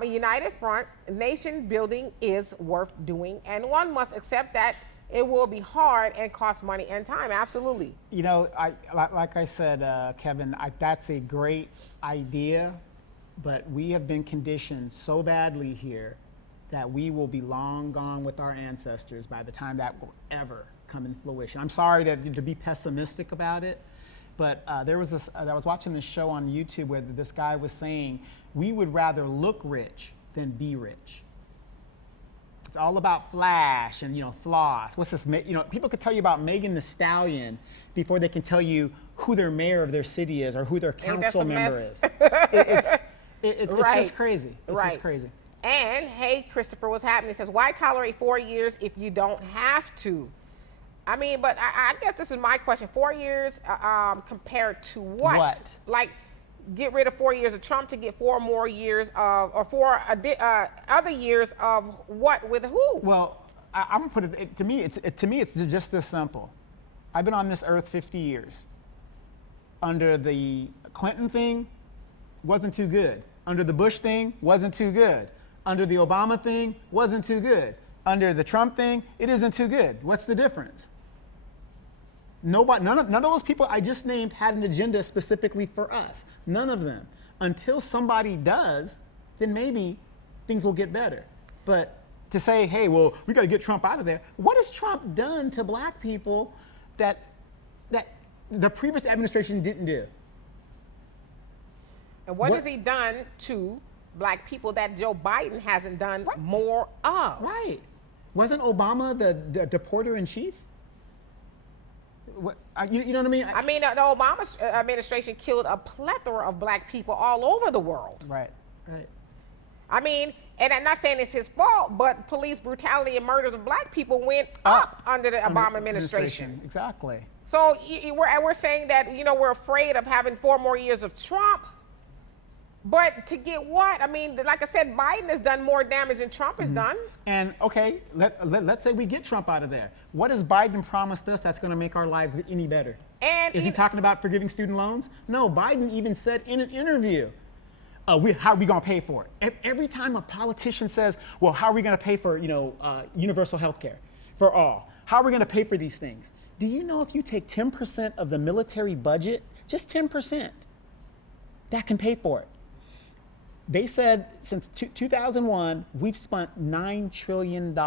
a united front. Nation building is worth doing, and one must accept that it will be hard and cost money and time. Absolutely. You know, like I said, Kevin, that's a great idea, but we have been conditioned so badly here that we will be long gone with our ancestors by the time that will ever come in fruition. I'm sorry to be pessimistic about it, but I was watching this show on YouTube where this guy was saying, we would rather look rich than be rich. It's all about flash and, you know, floss. What's this? You know, people could tell you about Megan Thee Stallion before they can tell you who their mayor of their city is or who their council member is. It's Right. just crazy. It's Right. just crazy. And hey, Christopher, what's happening? He says, why tolerate 4 years if you don't have to? I mean, but I guess this is my question. 4 years compared to what? What? Like, get rid of 4 years of Trump to get 4 more years of, or 4 other years of what with who? Well, I'm gonna put it to me. It's just this simple. I've been on this earth 50 years. Under the Clinton thing, wasn't too good. Under the Bush thing, wasn't too good. Under the Obama thing, wasn't too good. Under the Trump thing, it isn't too good. What's the difference? None of those people I just named had an agenda specifically for us. None of them. Until somebody does, then maybe things will get better. But to say, hey, well, we got to get Trump out of there. What has Trump done to black people that the previous administration didn't do? And what has he done to black people that Joe Biden hasn't done more of? Right. Wasn't Obama the deporter in chief? You know what I mean? I mean, the Obama administration killed a plethora of black people all over the world. Right. I mean, and I'm not saying it's his fault, but police brutality and murders of black people went up under the Obama administration. Exactly. So we're saying that, you know, we're afraid of having 4 more years of Trump, But to get what? I mean, like I said, Biden has done more damage than Trump has done. And okay, let's say we get Trump out of there. What has Biden promised us that's going to make our lives any better? And Is he talking about forgiving student loans? No, Biden even said in an interview, how are we going to pay for it? Every time a politician says, well, how are we going to pay for, universal health care for all? How are we going to pay for these things? Do you know if you take 10% of the military budget, just 10%, that can pay for it? They said since 2001, we've spent $9 trillion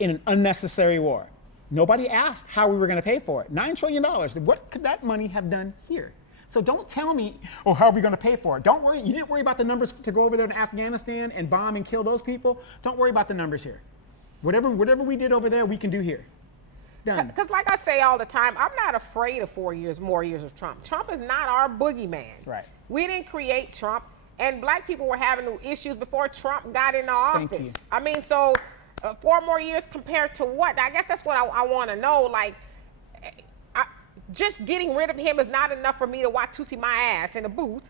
in an unnecessary war. Nobody asked how we were going to pay for it. $9 trillion. What could that money have done here? So don't tell me, oh, how are we going to pay for it? Don't worry. You didn't worry about the numbers to go over there to Afghanistan and bomb and kill those people. Don't worry about the numbers here. Whatever we did over there, we can do here. Done. Because like I say all the time, I'm not afraid of more years of Trump. Trump is not our boogeyman. Right. We didn't create Trump. And black people were having issues before Trump got into office. Thank you. I mean, so 4 more years compared to what? I guess that's what I want to know. Like, just getting rid of him is not enough for me to watch Tusi my ass in a booth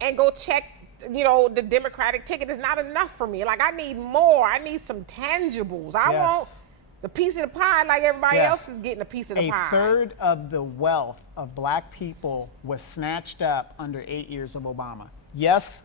and go check, the Democratic ticket. Is not enough for me. Like, I need more. I need some tangibles. I want the piece of the pie like everybody else is getting a piece of the pie. A third of the wealth of black people was snatched up under 8 years of Obama. Yes,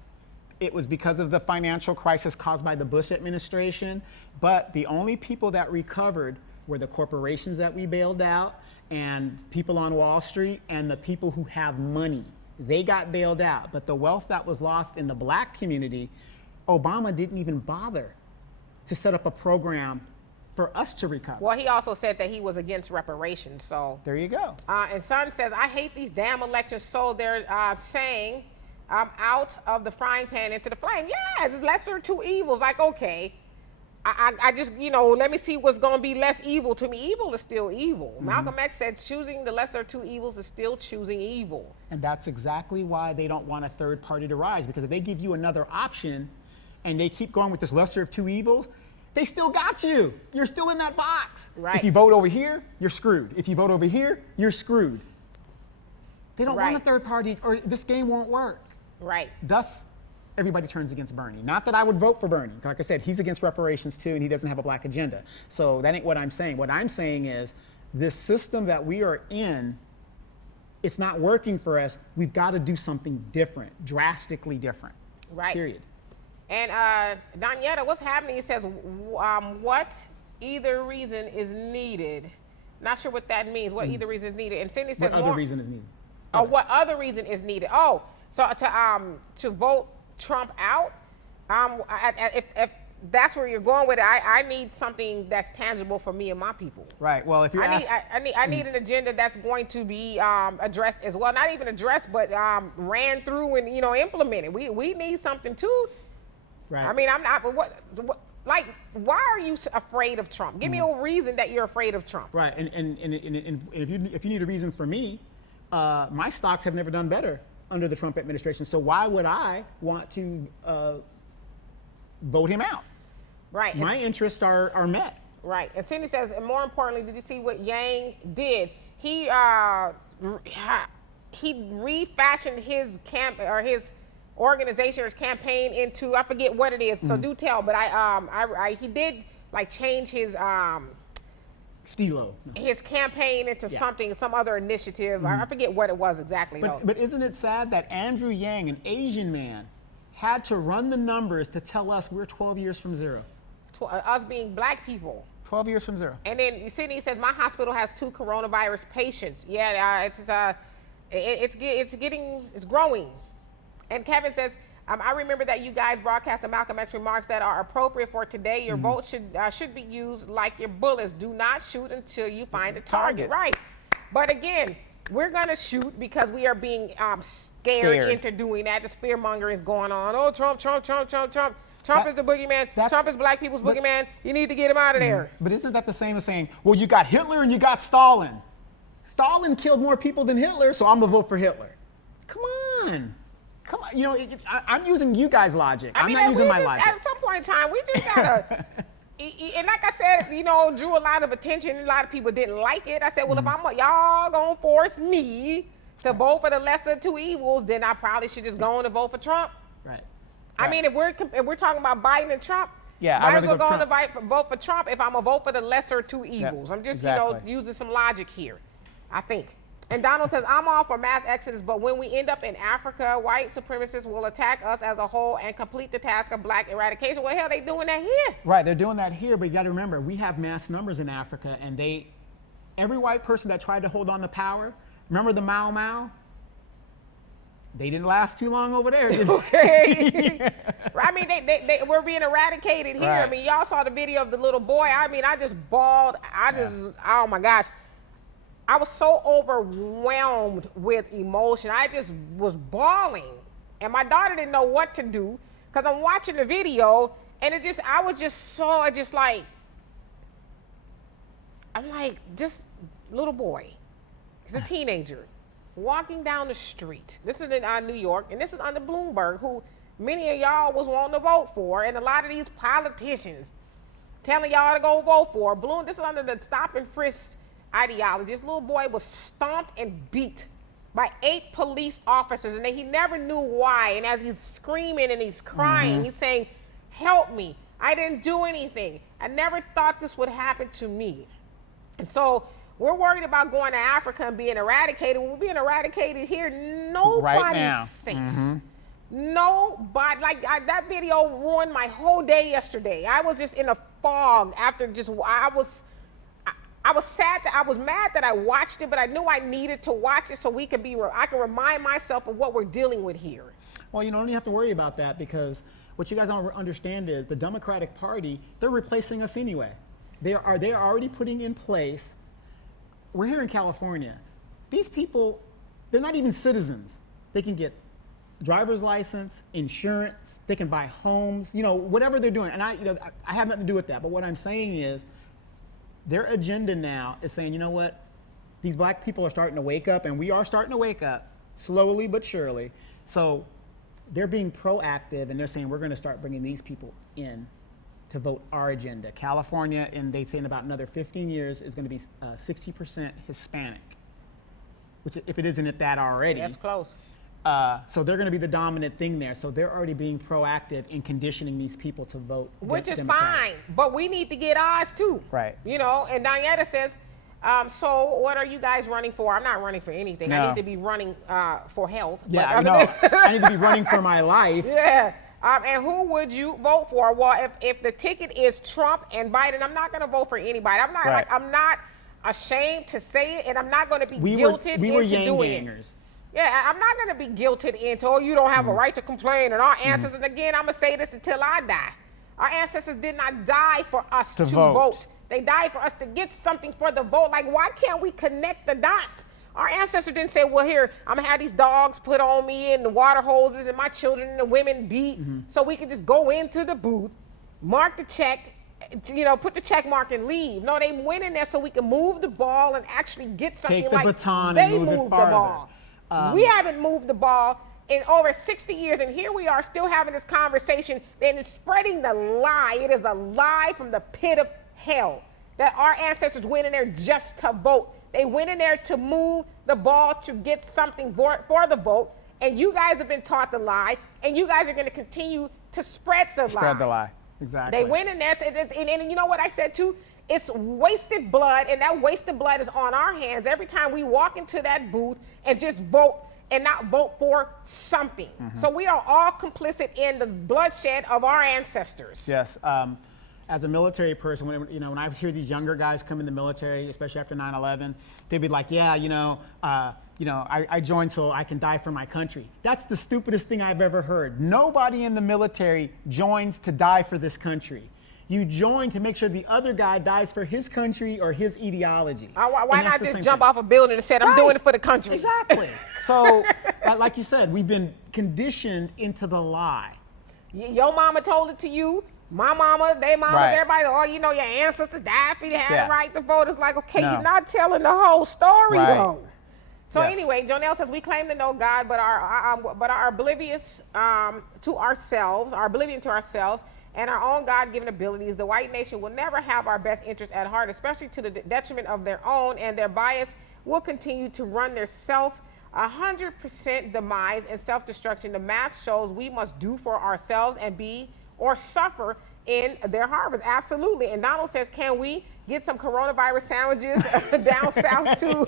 it was because of the financial crisis caused by the Bush administration, but the only people that recovered were the corporations that we bailed out and people on Wall Street and the people who have money. They got bailed out, but the wealth that was lost in the black community, Obama didn't even bother to set up a program for us to recover. Well, he also said that he was against reparations, so. There you go. And Son says, I hate these damn elections, so they're saying I'm out of the frying pan into the flame. Yeah, it's lesser two evils. Like, okay, I just, let me see what's going to be less evil to me. Evil is still evil. Malcolm X said choosing the lesser two evils is still choosing evil. And that's exactly why they don't want a third party to rise, because if they give you another option and they keep going with this lesser of two evils, they still got you. You're still in that box. Right. If you vote over here, you're screwed. If you vote over here, you're screwed. They don't want a third party, or this game won't work. Right. Thus, everybody turns against Bernie. Not that I would vote for Bernie. Like I said, he's against reparations too, and he doesn't have a black agenda. So that ain't what I'm saying. What I'm saying is this system that we are in, it's not working for us. We've got to do something different, drastically different. Right. Period. And Danietta, what's happening? It says, what either reason is needed? Not sure what that means. What either reason is needed? And Cindy says, What other reason is needed? What other reason is needed? Oh, so to vote Trump out, if that's where you're going with it, I need something that's tangible for me and my people. Right. Well, if you're I need an agenda that's going to be addressed as well. Not even addressed, but ran through and implemented. We need something too. Right. I mean, I'm not. But what? Like, why are you afraid of Trump? Give me a reason that you're afraid of Trump. Right. And if you need a reason for me, my stocks have never done better under the Trump administration. So why would I want to vote him out? Right. My interests are met. Right. And Cindy says, and more importantly, did you see what Yang did? He refashioned his his organization or his campaign into, I forget what it is. So do tell. But he did like change his Stilo. his campaign into some other initiative. I forget what it was exactly. But isn't it sad that Andrew Yang, an Asian man, had to run the numbers to tell us we're 12 years from zero? Us being black people. 12 years from zero. And then Sydney says, my hospital has 2 coronavirus patients. Yeah, it's growing. And Kevin says, I remember that you guys broadcasted Malcolm X remarks that are appropriate for today. Your vote should be used like your bullets. Do not shoot until you find a target. Right. But again, we're going to shoot because we are being scared into doing that. The fear mongering is going on. Oh, Trump. Trump is the boogeyman. Trump is black people's boogeyman. You need to get him out of there. But isn't that the same as saying, well, you got Hitler and you got Stalin. Stalin killed more people than Hitler, so I'm going to vote for Hitler. Come on. I'm using you guys' logic. I'm not using my logic. At some point in time, we just gotta. And like I said, drew a lot of attention. A lot of people didn't like it. I said, well, if y'all gonna force me to vote for the lesser of two evils, then I probably should just go on and vote for Trump. Right. I mean, if we're talking about Biden and Trump, Yeah, might I'd as well rather go go on to vote for Trump if I'm gonna vote for the lesser of two evils. I'm just exactly. using some logic here, I think. And Donald says, I'm all for mass exodus, but when we end up in Africa, white supremacists will attack us as a whole and complete the task of black eradication. Well, hell, they doing that here. Right, they're doing that here, but you got to remember, we have mass numbers in Africa, and every white person that tried to hold on to power, remember the Mau Mau? They didn't last too long over there, did they? Okay. I mean, they were being eradicated here. Right. I mean, y'all saw the video of the little boy. I mean, I just bawled. Oh my gosh. I was so overwhelmed with emotion. I just was bawling. And my daughter didn't know what to do because I'm watching the video and I was just so, I'm like, this little boy, he's a teenager, walking down the street. This is in New York, and this is under Bloomberg, who many of y'all was wanting to vote for, and a lot of these politicians telling y'all to go vote for. This is under the stop and frisk ideology. This little boy was stomped and beat by 8 police officers, and he never knew why. And as he's screaming and he's crying, he's saying, help me. I didn't do anything. I never thought this would happen to me. And so we're worried about going to Africa and being eradicated. When we're being eradicated here, nobody's safe. Nobody. That video ruined my whole day yesterday. I was just in a fog after I was sad I was mad that I watched it, but I knew I needed to watch it so I can remind myself of what we're dealing with here. Well, you don't even have to worry about that, because what you guys don't understand is the Democratic Party, they're replacing us anyway. They're already putting in place. We're here in California. These people, they're not even citizens. They can get driver's license, insurance, they can buy homes, whatever they're doing. And I have nothing to do with that. But what I'm saying is, their agenda now is saying, you know what? These black people are starting to wake up, and we are starting to wake up slowly but surely. So they're being proactive, and they're saying we're going to start bringing these people in to vote our agenda. California, and they say in about another 15 years, is going to be 60% Hispanic, which, if it isn't at that already. That's close. So they're going to be the dominant thing there. So they're already being proactive in conditioning these people to vote. Which is fine, but we need to get ours too. Right. And Diana says, so what are you guys running for? I'm not running for anything. No. I need to be running for health. Yeah, I know. I need to be running for my life. Yeah. And who would you vote for? Well, if the ticket is Trump and Biden, I'm not going to vote for anybody. I'm not Right. I'm not ashamed to say it, and I'm not going to be guilted we were into yang doing it. gangers. Yeah, I'm not going to be guilted into, you don't have a right to complain. And our ancestors, and again, I'm going to say this until I die. Our ancestors did not die for us to vote. They died for us to get something for the vote. Like, why can't we connect the dots? Our ancestors didn't say, well, here, I'm going to have these dogs put on me and the water hoses and my children and the women beat so we can just go into the booth, mark the check, put the check mark and leave. No, they went in there so we can move the ball and actually get something. Take the like baton they and move it moved farther. the ball. We haven't moved the ball in over 60 years, and here we are still having this conversation, and it's spreading the lie. It is a lie from the pit of hell that our ancestors went in there just to vote. They went in there to move the ball to get something for the vote, and you guys have been taught the lie, and you guys are going to continue to spread the lie. Spread the lie. Exactly. They went in there, and you know what I said too? It's wasted blood, and that wasted blood is on our hands every time we walk into that booth and just vote and not vote for something. So we are all complicit in the bloodshed of our ancestors. Yes. As a military person, when I hear these younger guys come in the military, especially after 9/11, they'd be like, yeah, I joined so I can die for my country. That's the stupidest thing I've ever heard. Nobody in the military joins to die for this country. You join to make sure the other guy dies for his country or his ideology. Why not just jump off a building and say, I'm doing it for the country? Exactly. So, like you said, we've been conditioned into the lie. Your mama told it to you. My mama, they mamas, Right. everybody, your ancestors died for you to have Yeah. the right to vote. It's like, okay, No. you're not telling the whole story, Right. though. So Yes. anyway, Jonelle says, we claim to know God, but are oblivious to ourselves, are oblivion to ourselves and our own God-given abilities. The white nation will never have our best interest at heart, especially to the detriment of their own, and their bias will continue to run their 100% demise and self-destruction the math shows we must do for ourselves and be or suffer in their harvest. Absolutely. And Donald says, can we get some coronavirus sandwiches down south too?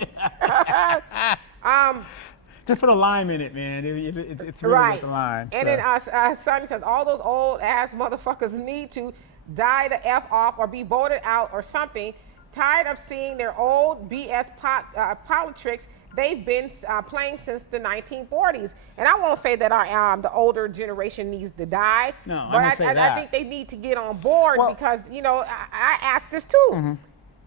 Just put a lime in it, man. It's really Right. with the lime. And then Sonny says, all those old ass motherfuckers need to die the F off or be voted out or something. Tired of seeing their old BS politics they've been playing since the 1940s. And I won't say that our the older generation needs to die. No, but I won't say that. I think they need to get on board Well, because, you know, I asked this too.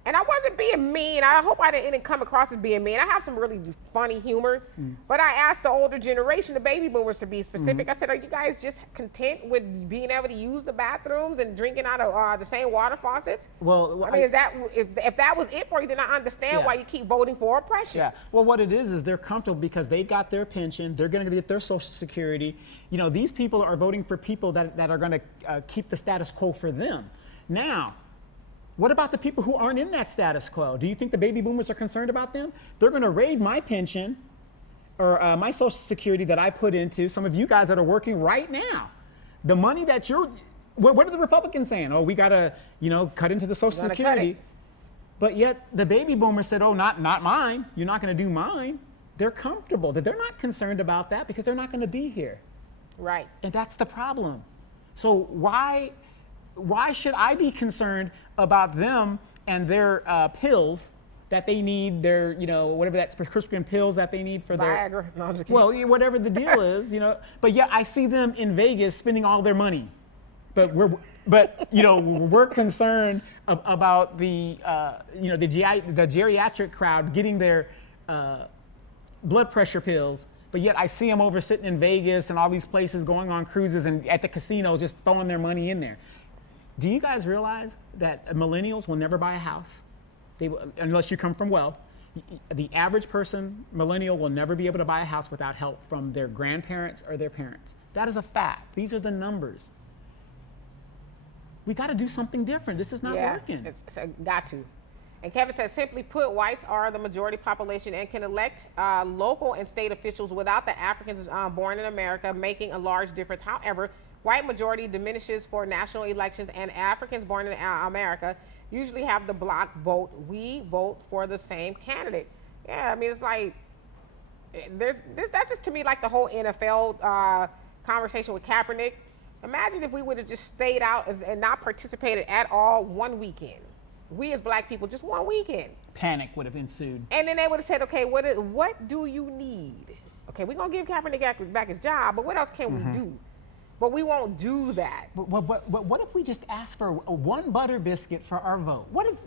And I wasn't being mean. I hope I didn't come across as being mean. I have some really funny humor. But I asked the older generation, the baby boomers to be specific. I said, are you guys just content with being able to use the bathrooms and drinking out of the same water faucets? Well, I mean, is that if that was it for you, then I understand Yeah. why you keep voting for oppression. Yeah. Well, what it is they're comfortable because they got their pension. They're going to get their Social Security. You know, these people are voting for people that are going to keep the status quo for them. Now, what about the people who aren't in that status quo? Do you think the baby boomers are concerned about them? They're going to raid my pension or my Social Security that I put into, some of you guys that are working right now. The money that what are the Republicans saying? Oh, we got to, cut into the Social Gotta cut Security. it. But yet the baby boomers said, oh, not mine. You're not going to do mine. They're comfortable. That they're not concerned about that because they're not going to be here. Right. And that's the problem. So why should I be concerned about them and their pills that they need, their, whatever that's prescription pills that they need for their Viagra. No, I'm just kidding. well, whatever the deal is, But yeah, I see them in Vegas spending all their money. But we're concerned about the geriatric crowd getting their blood pressure pills. But yet I see them over sitting in Vegas and all these places going on cruises and at the casinos just throwing their money in there. Do you guys realize that millennials will never buy a house? Unless you come from wealth. The average person, millennial, will never be able to buy a house without help from their grandparents or their parents. That is a fact. These are the numbers. We got to do something different. This is not working. It's got to. And Kevin says, simply put, whites are the majority population and can elect local and state officials without the Africans born in America making a large difference. However, white majority diminishes for national elections, and Africans born in America usually have the block vote. We vote for the same candidate. Yeah, I mean, it's like, that's just to me like the whole NFL conversation with Kaepernick. Imagine if we would have just stayed out and not participated at all one weekend. We as black people, just one weekend. Panic would have ensued. And then they would have said, okay, what do you need? Okay, we're going to give Kaepernick back his job, but what else can we do? But we won't do that. But what if we just ask for one butter biscuit for our vote? What is,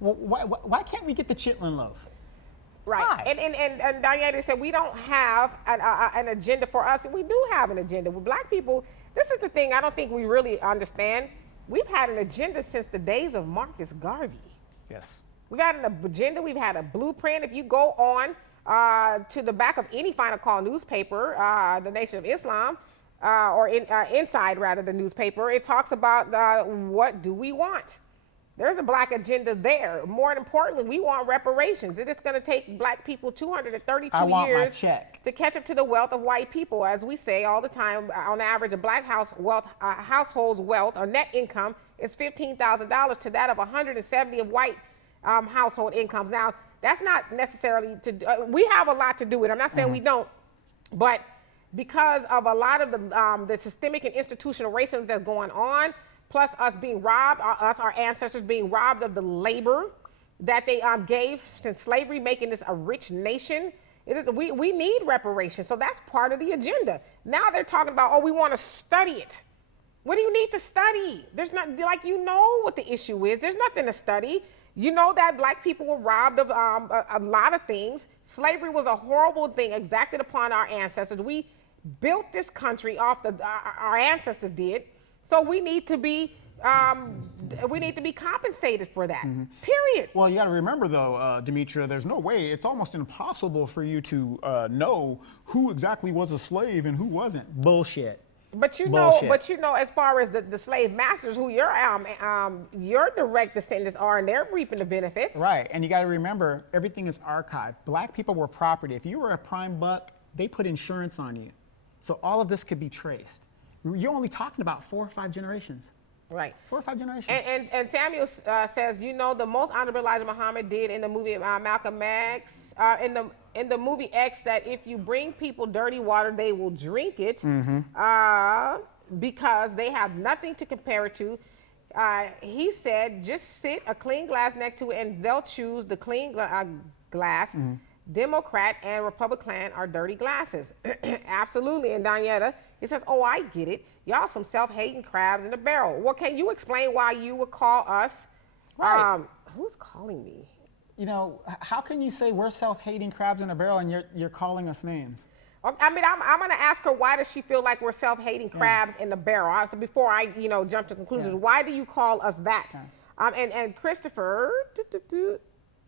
why can't we get the chitlin loaf? Right. Why? And Diana said, we don't have an agenda for us. We do have an agenda. With black people, this is the thing I don't think we really understand. We've had an agenda since the days of Marcus Garvey. Yes. We've had an agenda. We've had a blueprint. If you go on to the back of any Final Call newspaper, the Nation of Islam, or inside rather the newspaper, it talks about what do we want. There's a black agenda there. More importantly, we want reparations. It is going to take black people 232 I want my years check. to catch up to the wealth of white people. As we say all the time, on average, a black household's wealth or net income is $15,000 to that of 170 of white household incomes. Now, that's not necessarily we have a lot to do with it. I'm not saying we don't, but because of a lot of the systemic and institutional racism that's going on, plus us being robbed, our ancestors being robbed of the labor that they gave since slavery, making this a rich nation. We need reparations, so that's part of the agenda. Now they're talking about, we want to study it. What do you need to study? There's not, what the issue is. There's nothing to study. You know that black people were robbed of a lot of things. Slavery was a horrible thing exacted upon our ancestors. We built this country off our ancestors did. So we need to be compensated for that. Period. Well, you got to remember, though, Demetra, there's no way. It's almost impossible for you to know who exactly was a slave and who wasn't. Bullshit. Bullshit. as far as the slave masters, who your direct descendants are, and they're reaping the benefits. Right, and you got to remember, everything is archived. Black people were property. If you were a prime buck, they put insurance on you. So all of this could be traced. You're only talking about 4 or 5 generations. Right. 4 or 5 generations. And Samuel says, the most honorable Elijah Muhammad did in the movie Malcolm X, in the movie X, that if you bring people dirty water, they will drink it, because they have nothing to compare it to. He said, just sit a clean glass next to it, and they'll choose the clean glass. Democrat and Republican are dirty glasses. Absolutely. And Danietta, he says, oh, I get it. Y'all some self-hating crabs in a barrel. Well, can you explain why you would call us? Right. Who's calling me? How can you say we're self-hating crabs in a barrel and you're calling us names? I mean, I'm going to ask her, why does she feel like we're self-hating crabs in the barrel? So before I, jump to conclusions, why do you call us that? And Christopher,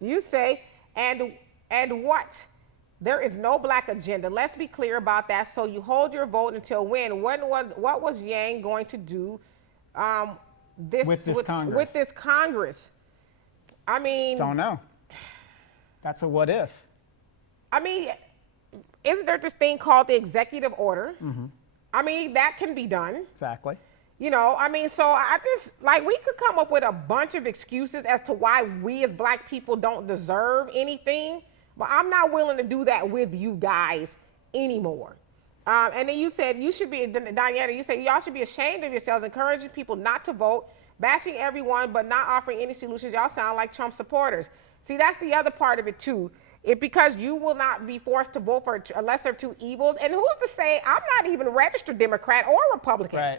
you say, and what? There is no black agenda. Let's be clear about that. So you hold your vote until when? What was Yang going to do with this Congress? I mean, don't know. That's a what if. I mean, isn't there this thing called the executive order? I mean, that can be done. Exactly. I mean, so I just, we could come up with a bunch of excuses as to why we as black people don't deserve anything, but I'm not willing to do that with you guys anymore. And then you said you should be, Diana, you said y'all should be ashamed of yourselves, encouraging people not to vote, bashing everyone, but not offering any solutions. Y'all sound like Trump supporters. See, that's the other part of it too. Because you will not be forced to vote for a lesser of two evils. And who's to say I'm not even a registered Democrat or Republican? Right.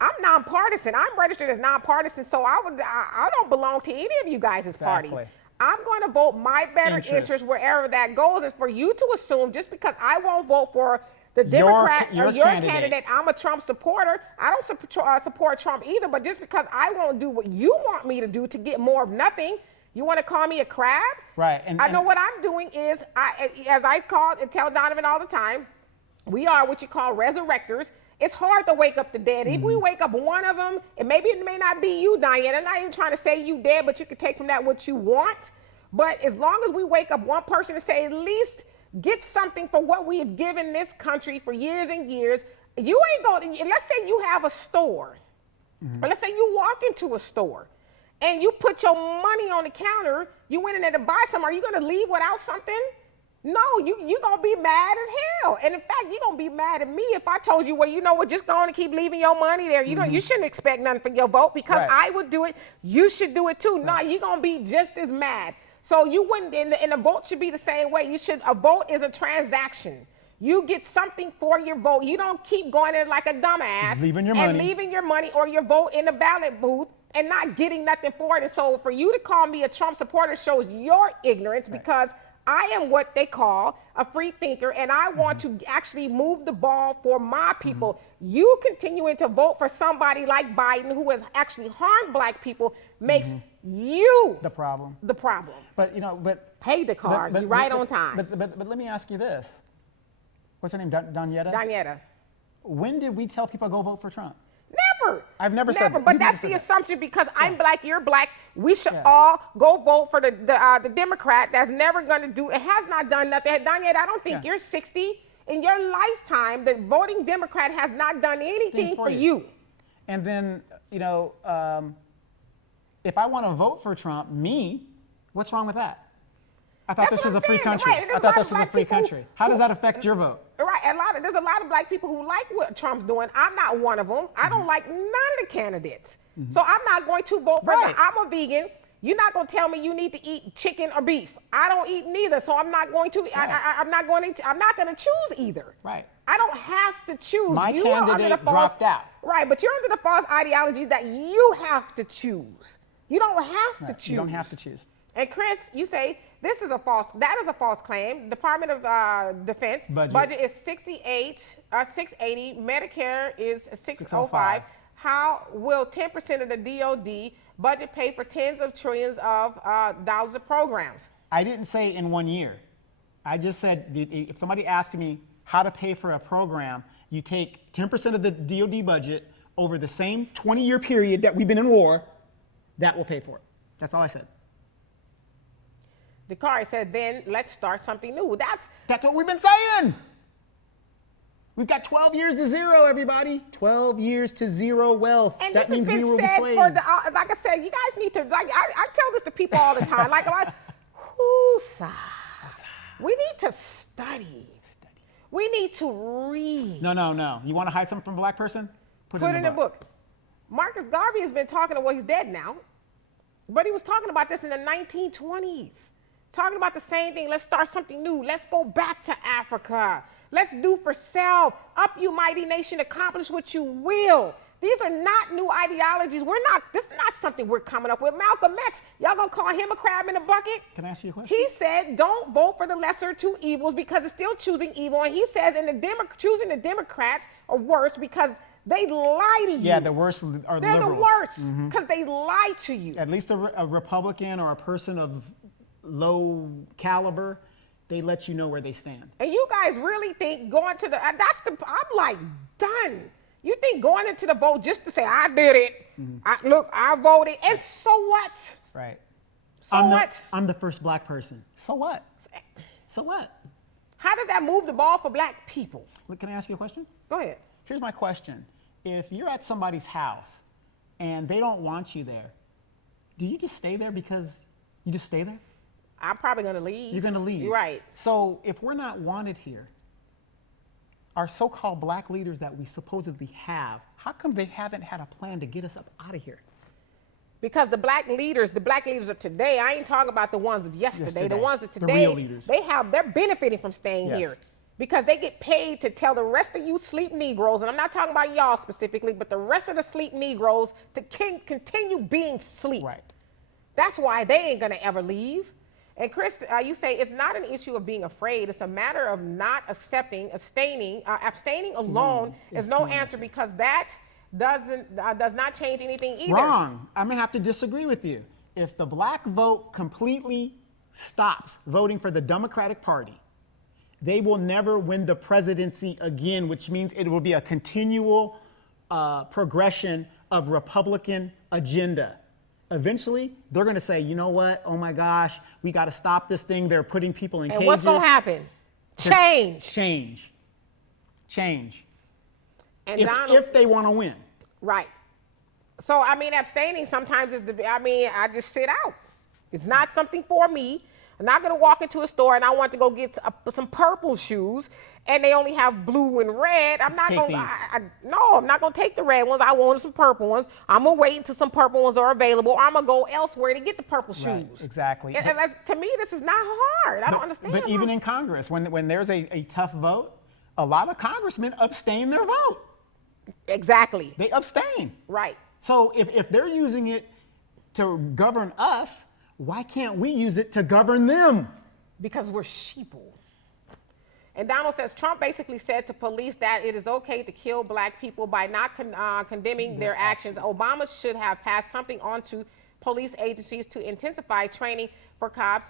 I'm nonpartisan. I'm registered as nonpartisan, so I don't belong to any of you guys' parties. I'm going to vote my better interest wherever that goes. And for you to assume just because I won't vote for the Democrat or your candidate, I'm a Trump supporter. I don't support Trump either, but just because I won't do what you want me to do to get more of nothing, you want to call me a crab? Right. I know what I'm doing is, as I call and tell Donovan all the time, we are what you call resurrectors. It's hard to wake up the dead. If we wake up one of them, and maybe it may not be you, Diane. I'm not even trying to say you dead, but you can take from that what you want. But as long as we wake up one person and say, at least get something for what we have given this country for years and years, you ain't going, let's say you have a store, or let's say you walk into a store, and you put your money on the counter, you went in there to buy something, are you going to leave without something? No, you're going to be mad as hell. And in fact, you're going to be mad at me if I told you, well, you know what, just go on and keep leaving your money there. You shouldn't expect nothing for your vote because I would do it. You should do it too. No, you're going to be just as mad. So you wouldn't, and a vote should be the same way. A vote is a transaction. You get something for your vote. You don't keep going in like a dumbass leaving your money or your vote in the ballot booth and not getting nothing for it. And so for you to call me a Trump supporter shows your ignorance because I am what they call a free thinker, and I want to actually move the ball for my people. You continuing to vote for somebody like Biden who has actually harmed black people makes you the problem. But hey, the card, you're right on time. But let me ask you this: what's her name? Danietta. Danietta. When did we tell people go vote for Trump? Never. I've never said that. But that's the assumption because I'm black, you're black. We should all go vote for the Democrat. That's never going to do. It has not done nothing. Danietta, I don't think you're 60. In your lifetime, the voting Democrat has not done anything for you. And then, if I want to vote for Trump, what's wrong with that? I thought this was a free country. Right. I thought this was a free country. How does that affect your vote? Right. There's a lot of black people who like what Trump's doing. I'm not one of them. I don't like none of the candidates. So I'm not going to vote for them. I'm a vegan. You're not going to tell me you need to eat chicken or beef. I don't eat neither, so I'm not going to. I'm not going to choose either. Right. I don't have to choose. My candidate dropped out. Right, but you're under the false ideology that you have to choose. You don't have to choose. You don't have to choose. And Chris, you say that is a false claim. Department of Defense budget is 680. Medicare is 605. How will 10% of the DOD budget pay for tens of trillions of dollars of programs? I didn't say in 1 year. I just said if somebody asked me how to pay for a program, You take 10% of the DOD budget over the same 20-year period that we've been in war, that will pay for it. That's all I said. Dakari said, then let's start something new. That's what we've been saying. We've got 12 years to zero, everybody. 12 years to zero wealth. And that this means has we been will be said slaves. for like I said, you guys need to, I tell this to people all the time. Whoosah. We need to study. We need to read. No. You want to hide something from a black person? Put it in a book. Marcus Garvey has been talking about, he's dead now, but he was talking about this in the 1920s. Talking about the same thing. Let's start something new. Let's go back to Africa. Let's do for self. Up, you mighty nation, accomplish what you will. These are not new ideologies. This is not something we're coming up with. Malcolm X, y'all gonna call him a crab in a bucket? Can I ask you a question? He said, don't vote for the lesser two evils because it's still choosing evil. And he says, choosing the Democrats are worse because they lie to you. Yeah, the worst are They're liberals. the worst because they lie to you. At least a Republican or a person of low caliber, they let you know where they stand. And you guys really think going to I'm like, done. You think going into the vote just to say, I did it. I voted. And so what? Right. So what? I'm the first black person. So what? So what? How does that move the ball for black people? Look, can I ask you a question? Go ahead. Here's my question. If you're at somebody's house and they don't want you there, do you just stay there because you just stay there? I'm probably going to leave. You're going to leave. Right. So if we're not wanted here, our so-called black leaders that we supposedly have, how come they haven't had a plan to get us up out of here? Because the black leaders of today, I ain't talking about the ones of yesterday. The ones of today, the real leaders. They're benefiting from staying Yes. here because they get paid to tell the rest of you sleep Negroes, and I'm not talking about y'all specifically, but the rest of the sleep Negroes to continue being sleep. Right. That's why they ain't gonna ever leave. And Chris, you say it's not an issue of being afraid. It's a matter of not abstaining alone is no answer because that does not change anything either. Wrong. I'm gonna have to disagree with you. If the black vote completely stops voting for the Democratic Party, they will never win the presidency again, which means it will be a continual progression of Republican agenda. Eventually, they're going to say, you know what? Oh my gosh, we got to stop this thing. They're putting people in cages. And what's going to happen? Change. Change. And if they want to win. Right. So, I mean, abstaining sometimes I just sit out. It's not something for me. I'm not going to walk into a store and I want to go get some purple shoes and they only have blue and red. I'm not going to, I'm not going to take the red ones. I wanted some purple ones. I'm going to wait until some purple ones are available. Or I'm going to go elsewhere to get the purple shoes. Right, exactly. And to me, this is not hard. I don't understand. But even in Congress, when there's a tough vote, a lot of congressmen abstain their vote. Exactly. They abstain. Right. So if they're using it to govern us, why can't we use it to govern them? Because we're sheeple. And Donald says Trump basically said to police that it is okay to kill black people by not condemning their actions. Obama should have passed something on to police agencies to intensify training for cops.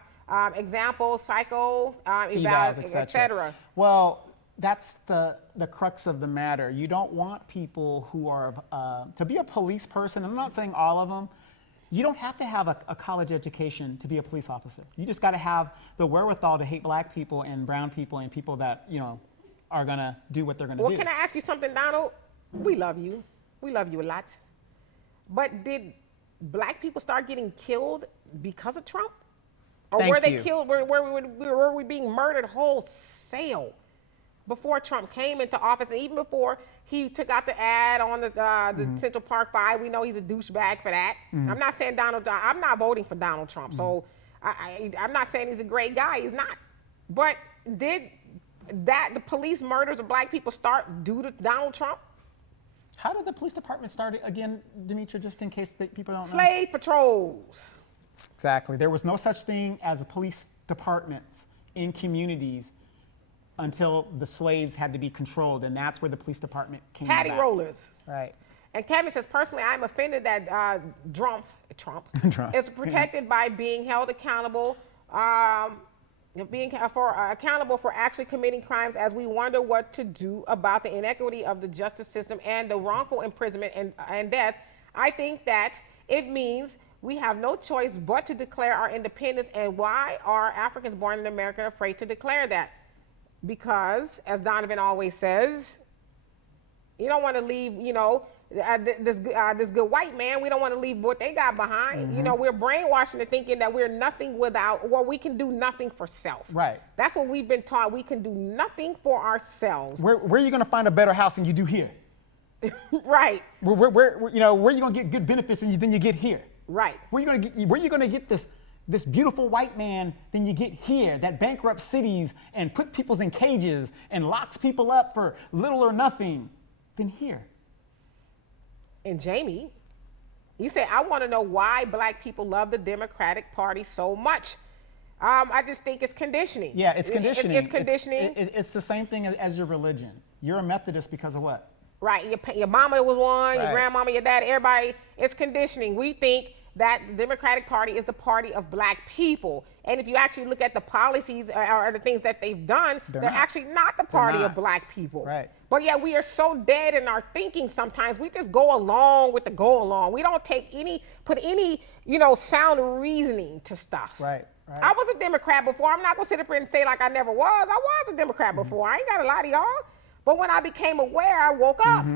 Example, psycho, evals, etc. Well, that's the crux of the matter. You don't want people who are, to be a police person, I'm not saying all of them, you don't have to have a college education to be a police officer. You just got to have the wherewithal to hate black people and brown people and people that, are going to do what they're going to do. Well, can I ask you something, Donald? We love you. We love you a lot. But did black people start getting killed because of Trump? Or were they killed, were we being murdered wholesale before Trump came into office and even before he took out the ad on the Central Park 5? We know he's a douchebag for that. I'm not saying I'm not voting for Donald Trump. So I'm not saying he's a great guy. He's not. But did the police murders of black people start due to Donald Trump? How did the police department start again, Demetra, just in case people don't know? Slave patrols. Exactly. There was no such thing as a police departments in communities until the slaves had to be controlled, and that's where the police department came Patty back. rollers. Right. And Kevin says, personally, I'm offended that Trump is protected by being held accountable accountable for actually committing crimes, as we wonder what to do about the inequity of the justice system and the wrongful imprisonment and death. I think that it means we have no choice but to declare our independence. And why are Africans born in America afraid to declare that? Because, as Donovan always says, you don't want to leave, this good white man, we don't want to leave what they got behind. We're brainwashed into thinking that we're nothing without, or we can do nothing for self. Right. That's what we've been taught. We can do nothing for ourselves. Where are you going to find a better house than you do here? Right. Where are you going to get good benefits than you get here? Right. Where are you going to get this beautiful white man than you get here that bankrupts cities and put people in cages and locks people up for little or nothing than here? And Jamie, you say, I want to know why black people love the Democratic Party so much. I just think it's conditioning. Yeah, it's conditioning. It's conditioning. It's the same thing as your religion. You're a Methodist because of what? Right. Your mama was one, Right. Your grandmama, your dad, everybody. It's conditioning. We think that the Democratic Party is the party of black people. And if you actually look at the policies or the things that they've done, they're not. actually not the party not. of black people. Right. But yet we are so dead in our thinking sometimes. We just go along with the go along. We don't put any sound reasoning to stuff. Right. Right. I was a Democrat before. I'm not going to sit up here and say like I never was. I was a Democrat before. I ain't got a lot of y'all. But when I became aware, I woke up.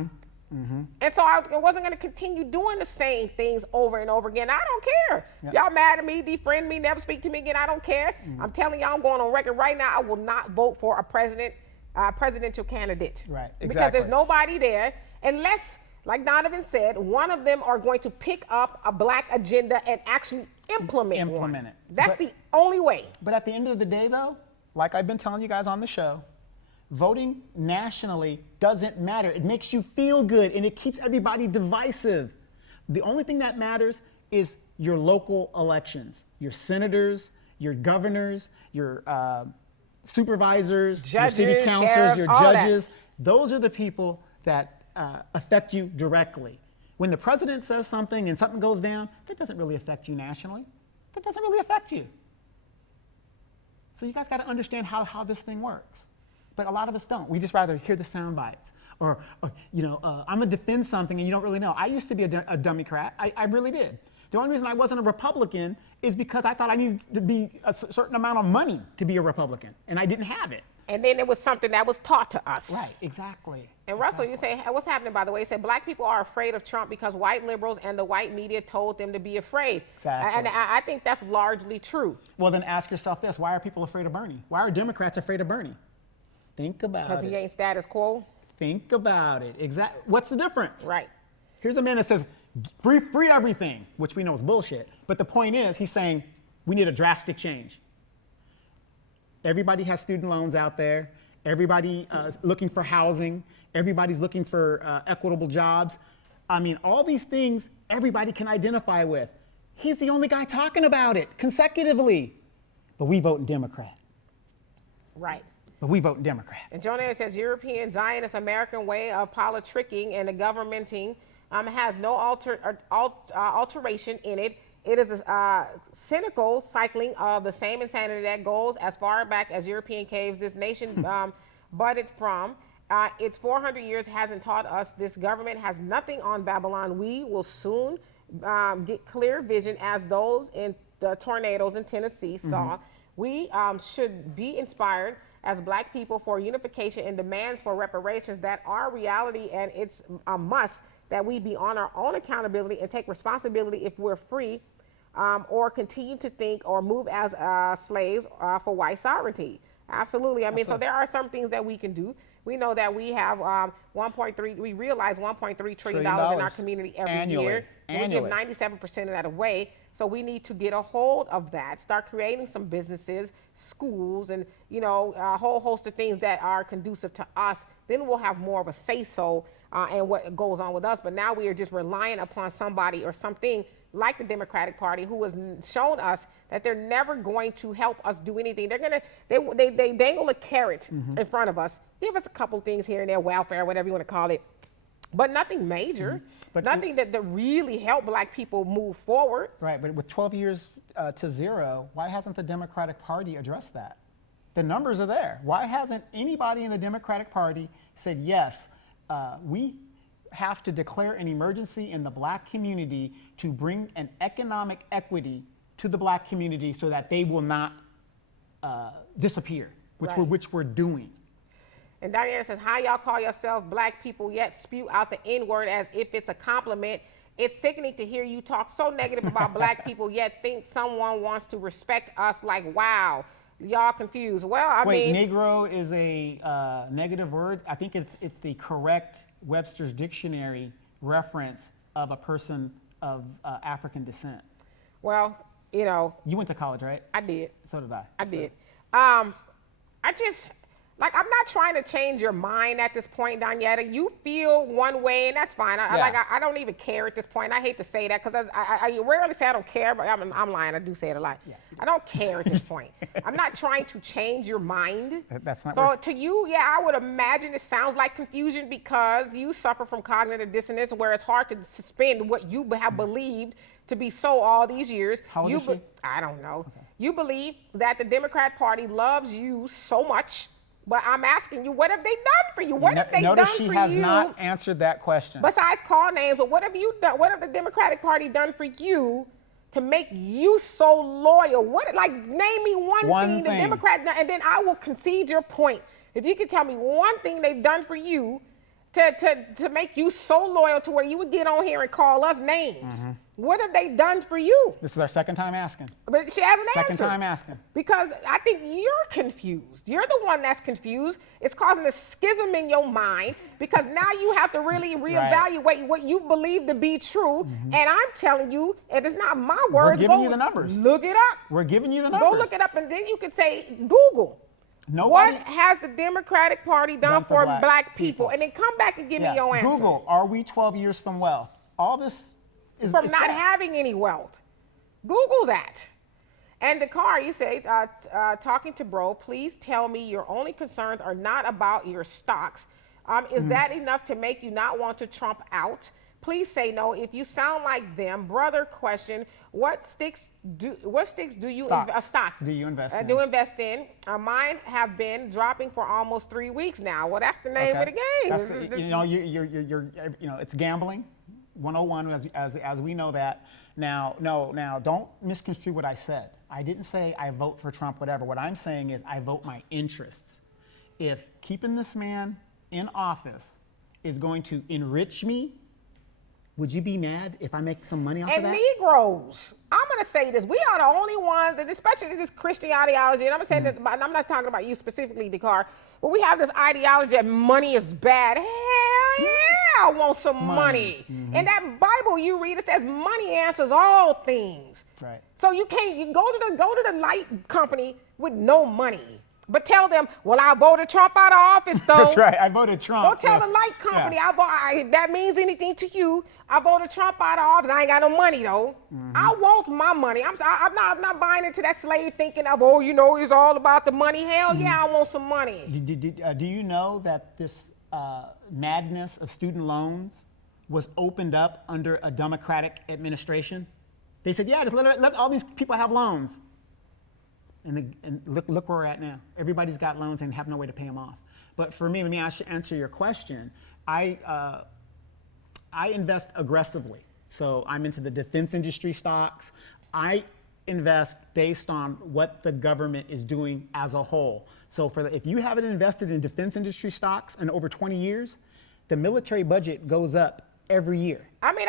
And so I wasn't going to continue doing the same things over and over again. I don't care. Yep. Y'all mad at me, defriend me, never speak to me again. I don't care. I'm telling y'all, I'm going on record right now. I will not vote for a presidential candidate. Right, Because exactly. there's nobody there unless, like Donovan said, one of them are going to pick up a black agenda and actually implement one. it. That's But- the only way. But at the end of the day, though, like I've been telling you guys on the show, voting nationally doesn't matter. It makes you feel good and it keeps everybody divisive. The only thing that matters is your local elections, your senators, your governors, your supervisors, Judges, your city councils, sheriffs, your all that. judges. Those are the people that affect you directly. When the president says something and something goes down, that doesn't really affect you nationally. That doesn't really affect you. So you guys got to understand how this thing works. But a lot of us don't. We just rather hear the sound bites. Or I'm going to defend something and you don't really know. I used to be a Democrat. I really did. The only reason I wasn't a Republican is because I thought I needed to be a certain amount of money to be a Republican. And I didn't have it. And then it was something that was taught to us. Right, exactly. And Russell, you say, what's happening, by the way? You said black people are afraid of Trump because white liberals and the white media told them to be afraid. Exactly. And I think that's largely true. Well, then ask yourself this. Why are people afraid of Bernie? Why are Democrats afraid of Bernie? Think about Because he it. ain't status quo. Think about it. Exactly. What's the difference? Right. Here's a man that says, free everything, which we know is bullshit. But the point is, he's saying, we need a drastic change. Everybody has student loans out there. Everybody is looking for housing. Everybody's looking for equitable jobs. I mean, all these things everybody can identify with. He's the only guy talking about it consecutively. But we vote in Democrat. Right. But we vote in Democrat. And Jonah says European Zionist American way of politicking and the governmenting has no alteration in it. It is a cynical cycling of the same insanity that goes as far back as European caves this nation budded from. Its 400 years hasn't taught us this government has nothing on Babylon. We will soon get clear vision as those in the tornadoes in Tennessee saw. We should be inspired as black people for unification and demands for reparations that are reality, and it's a must that we be on our own accountability and take responsibility if we're free or continue to think or move as slaves for white sovereignty. Absolutely. I mean, so there are some things that we can do. We know that we have we realize $1.3 trillion in our community every year. We give 97% of that away. So we need to get a hold of that, start creating some businesses, schools, and a whole host of things that are conducive to us. Then we'll have more of a say-so and what goes on with us. But now we are just relying upon somebody or something like the Democratic Party who has shown us that they're never going to help us do anything. They dangle a carrot in front of us, give us a couple things here and there, welfare, whatever you want to call it, but nothing major, but nothing that really help black people move forward. Right, but with 12 years to zero, why hasn't the Democratic Party addressed that? The numbers are there. Why hasn't anybody in the Democratic Party said, yes, we have to declare an emergency in the black community to bring an economic equity to the black community so that they will not disappear, which we're doing. And Diana says, how y'all call yourself black people yet spew out the N-word as if it's a compliment? It's sickening to hear you talk so negative about black people yet think someone wants to respect us. Like, wow, y'all confused. Well, I mean, Negro is a negative word. I think it's the correct Webster's Dictionary reference of a person of African descent. Well, you know. You went to college, right? I did. So did I. I did. I just, like, I'm not trying to change your mind at this point, Donyetta. You feel one way, and that's fine. I don't even care at this point. I hate to say that because I rarely say I don't care, but I'm lying. I do say it a lot. Yeah. I don't care at this point. I'm not trying to change your mind. That's not. So to you, yeah, I would imagine it sounds like confusion because you suffer from cognitive dissonance, where it's hard to suspend what you have believed to be so all these years. How old is she? I don't know. Okay. You believe that the Democrat Party loves you so much, but I'm asking you, what have they done for you? What have they done for you? Notice she has not answered that question. Besides call names, but what have you done? What have the Democratic Party done for you to make you so loyal? Name me one thing the Democrat done, and then I will concede your point. If you can tell me one thing they've done for you to make you so loyal to where you would get on here and call us names. Mm-hmm. What have they done for you? This is our second time asking. But she hasn't answered. Second time asking. Because I think you're confused. You're the one that's confused. It's causing a schism in your mind because now you have to really reevaluate what you believe to be true. Mm-hmm. And I'm telling you, and it's not my words. We're giving you the numbers. Look it up. We're giving you the numbers. Go look it up, and then you can say, Google. What has the Democratic Party done for black people? And then come back and give me your answer. Google, are we 12 years from wealth? All this is from not having any wealth. Google that. And Dakar, you say, talking to bro, please tell me your only concerns are not about your stocks. Is that enough to make you not want to Trump out? Please say no. If you sound like them, brother, question, what stocks do you invest in? Do invest in. Mine have been dropping for almost 3 weeks now. Well, that's the name of the game. It's gambling. 101, as we know that. Now, don't misconstrue what I said. I didn't say I vote for Trump, whatever. What I'm saying is I vote my interests. If keeping this man in office is going to enrich me, would you be mad if I make some money off of that? And Negroes, I'm going to say this. We are the only ones, and especially this Christian ideology, and I'm going to say this, and I'm not talking about you specifically, Dakar, but we have this ideology that money is bad. Hell yeah, I want some money. Mm-hmm. In that Bible you read, it says money answers all things. Right. So you go to the light company with no money. But tell them, well, I voted Trump out of office, though. That's right. I voted Trump. Don't tell the light company that means anything to you. I voted Trump out of office. I ain't got no money, though. Mm-hmm. I want my money. I'm not buying into that slave thinking of, it's all about the money. Hell yeah, I want some money. Do you know that this madness of student loans was opened up under a Democratic administration? They said, yeah, just let all these people have loans. And look where we're at now. Everybody's got loans and have no way to pay them off. But for me, let me answer your question. I invest aggressively. So I'm into the defense industry stocks. I invest based on what the government is doing as a whole. So if you haven't invested in defense industry stocks in over 20 years, the military budget goes up every year. I mean,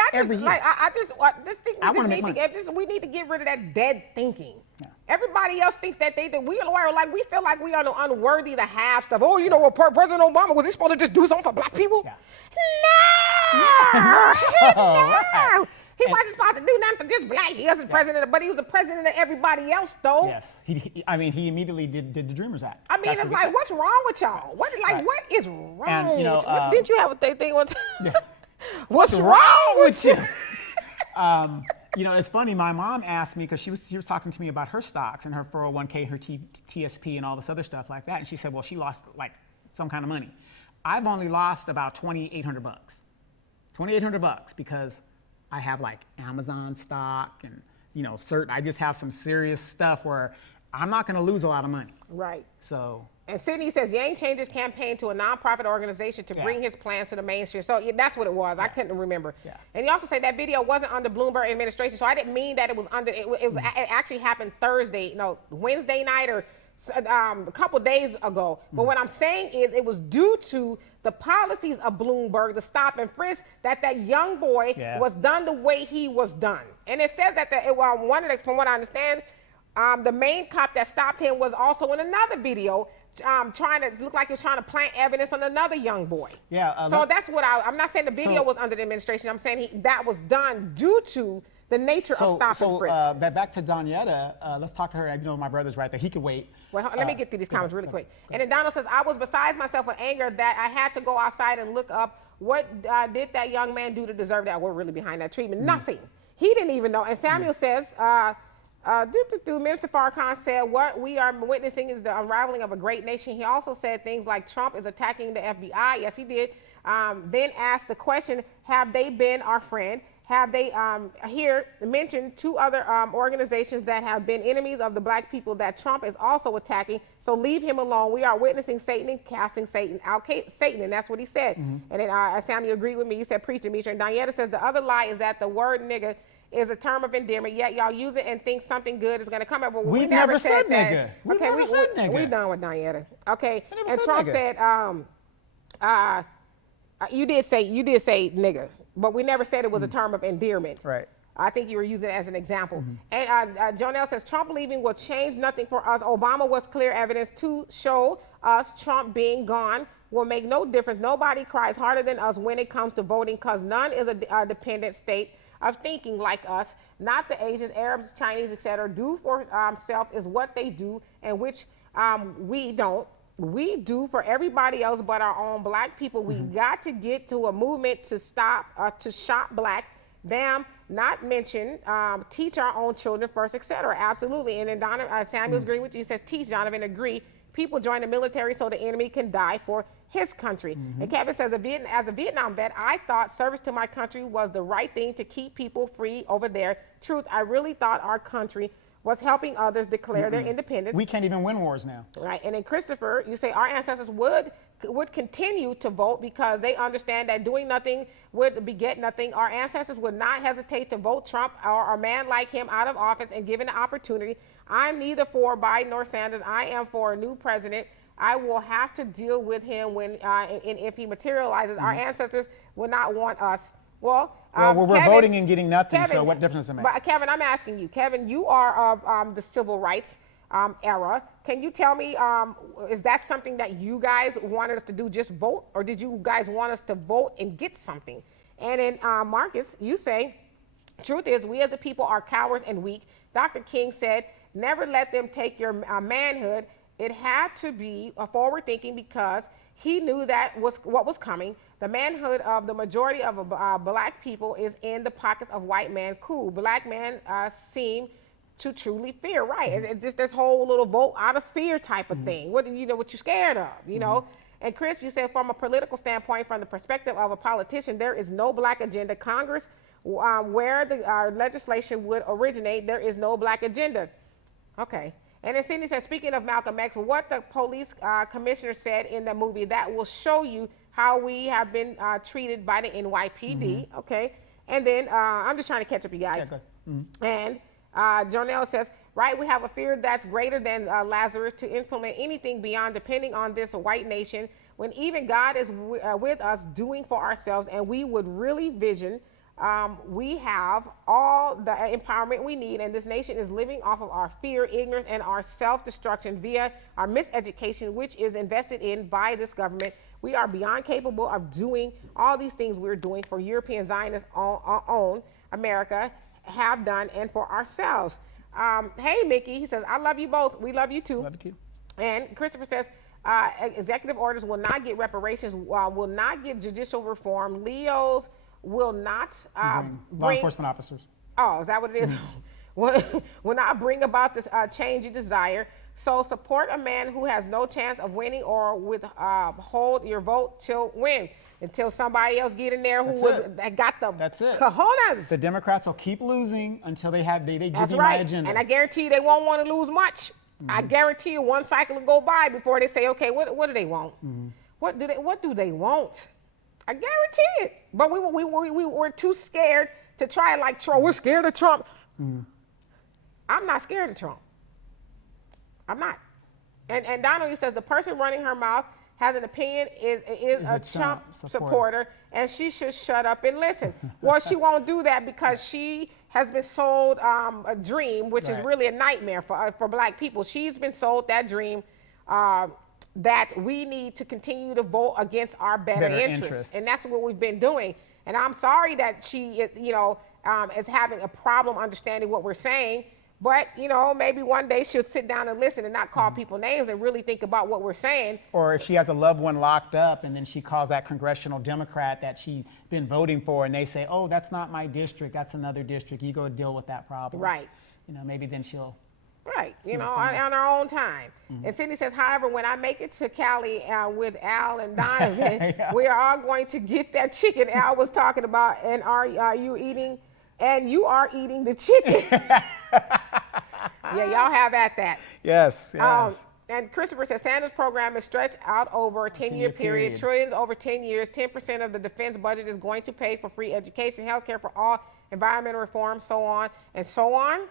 we need to get rid of that dead thinking. Yeah. Everybody else thinks that we feel like we are unworthy to have stuff. President Obama, was he supposed to just do something for black people? Yeah. No. He wasn't supposed to do nothing for just black. He wasn't president, but he was the president of everybody else, though. Yes. He immediately did the Dreamers Act. I mean, it's like, what's wrong with y'all? What is wrong? Didn't you have a thing one time? Yeah. What's wrong with you? It's funny. My mom asked me, because she was talking to me about her stocks and her 401k, her TSP, and all this other stuff like that. And she said, well, she lost like some kind of money. I've only lost about $2,800. $2,800 because I have like Amazon stock and certain. I just have some serious stuff where I'm not going to lose a lot of money. Right. So. And Sydney says Yang changed his campaign to a nonprofit organization to bring his plans to the mainstream. So that's what it was. I couldn't remember. Yeah. And he also said that video wasn't under Bloomberg administration. So I didn't mean that it was under. It actually happened Wednesday night or a couple days ago. But what I'm saying is it was due to the policies of Bloomberg, the stop and frisk, that young boy was done the way he was done. And it says that from what I understand, the main cop that stopped him was also in another video. Trying to look like he was trying to plant evidence on another young boy. Yeah. So that's what I'm not saying the video was under the administration. I'm saying that was done due to the nature of stop and frisk. Back to Donietta. Let's talk to her. You know, my brother's right there. He could wait. Well, let me get through these comments really quick. And then Donald says, I was besides myself with anger that I had to go outside and look up what did that young man do to deserve that. We're really behind that treatment. Nothing. He didn't even know. And Samuel says, Minister Farrakhan said, what we are witnessing is the unraveling of a great nation. He also said things like Trump is attacking the FBI. Yes, he did. Then asked the question, have they been our friend? Have they here mentioned two other organizations that have been enemies of the black people that Trump is also attacking? So leave him alone. We are witnessing Satan and casting Satan out. Satan, and that's what he said. And then Samuel agreed with me. He said, preach, Demetri. And Donietta says the other lie is that the word nigga is a term of endearment, yet y'all use it and think something good is going to come up. But we never said that. Nigga. We've never said nigga. We're done with Donietta. Okay. And Trump said, you did say nigga, but we never said it was a term of endearment. Right. I think you were using it as an example. And Jonelle says, Trump leaving will change nothing for us. Obama was clear evidence to show us Trump being gone will make no difference. Nobody cries harder than us when it comes to voting because none is a dependent state of thinking like us. Not the Asians, Arabs, Chinese, etc. Do for self is what they do, and which we don't. We do for everybody else but our own black people. We got to get to a movement to stop, to shop black, damn, not mention, teach our own children first, etc. Absolutely. And then Samuel's agreeing with you. He says, teach, Donovan, agree. People join the military so the enemy can die for his country. And Kevin says, as a Vietnam vet, I thought service to my country was the right thing to keep people free over there. Truth, I really thought our country was helping others declare their independence. We can't even win wars now. Right. And then Christopher, you say our ancestors would continue to vote because they understand that doing nothing would beget nothing. Our ancestors would not hesitate to vote Trump or a man like him out of office and given the opportunity. I'm neither for Biden nor Sanders. I am for a new president. I will have to deal with him when if he materializes. Our ancestors would not want us. Well, we're Kevin, voting and getting nothing, Kevin, so what difference does it make? But Kevin, I'm asking you. Kevin, you are of the civil rights era. Can you tell me, is that something that you guys wanted us to do, just vote? Or did you guys want us to vote and get something? And then Marcus, you say, truth is, we as a people are cowards and weak. Dr. King said, never let them take your manhood. It had to be forward thinking because he knew that was what was coming. The manhood of the majority of black people is in the pockets of white man. Cool. Black men seem to truly fear. Right. It's just this whole little vote out of fear type of thing. What what you're scared of, you know? And Chris, you said from a political standpoint, from the perspective of a politician, there is no black agenda. Congress, where the legislation would originate, there is no black agenda. Okay. And then Cindy said, speaking of Malcolm X, what the police commissioner said in the movie, that will show you how we have been treated by the NYPD. Okay. And then I'm just trying to catch up, you guys. And Jonelle says, right, we have a fear that's greater than Lazarus to implement anything beyond depending on this white nation when even God is with us doing for ourselves, and we would really vision we have all the empowerment we need, and this nation is living off of our fear, ignorance, and our self-destruction via our miseducation, which is invested in by this government. We are beyond capable of doing all these things we're doing for European Zionists own America, have done, and for ourselves. Hey, Mickey, he says, I love you both. We love you too. Love you too. And Christopher says, executive orders will not get reparations, will not get judicial reform. Leos will not law enforcement officers. Oh, is that what it is? will not bring about this change you desire. So support a man who has no chance of winning, or withhold your vote till win, until somebody else get in there that got the cojones. The Democrats will keep losing until they give That's you right. my agenda. And I guarantee you they won't want to lose much. I guarantee you one cycle will go by before they say, okay, what do they want? What do they want? I guarantee it. But we were too scared to try it like Trump. We're scared of Trump. I'm not scared of Trump. I'm not. And Donald says the person running her mouth has an opinion, is a Trump supporter, and she should shut up and listen. Well, she won't do that because she has been sold a dream, which is really a nightmare for black people. She's been sold that dream that we need to continue to vote against our better interests. And that's what we've been doing. And I'm sorry that she, is having a problem understanding what we're saying. But, maybe one day she'll sit down and listen and not call people names and really think about what we're saying. Or if she has a loved one locked up and then she calls that congressional Democrat that she's been voting for and they say, oh, that's not my district, that's another district, you go deal with that problem. Right. Maybe then she'll. Right, on our own time. And Cindy says, however, when I make it to Cali with Al and Donovan, we are all going to get that chicken Al was talking about. And are you eating? And you are eating the chicken. Yeah, y'all have at that. Yes. And Christopher says Sanders' program is stretched out over a 10-year period, trillions over 10 years. 10% of the defense budget is going to pay for free education, health care for all, environmental reform, so on and so on.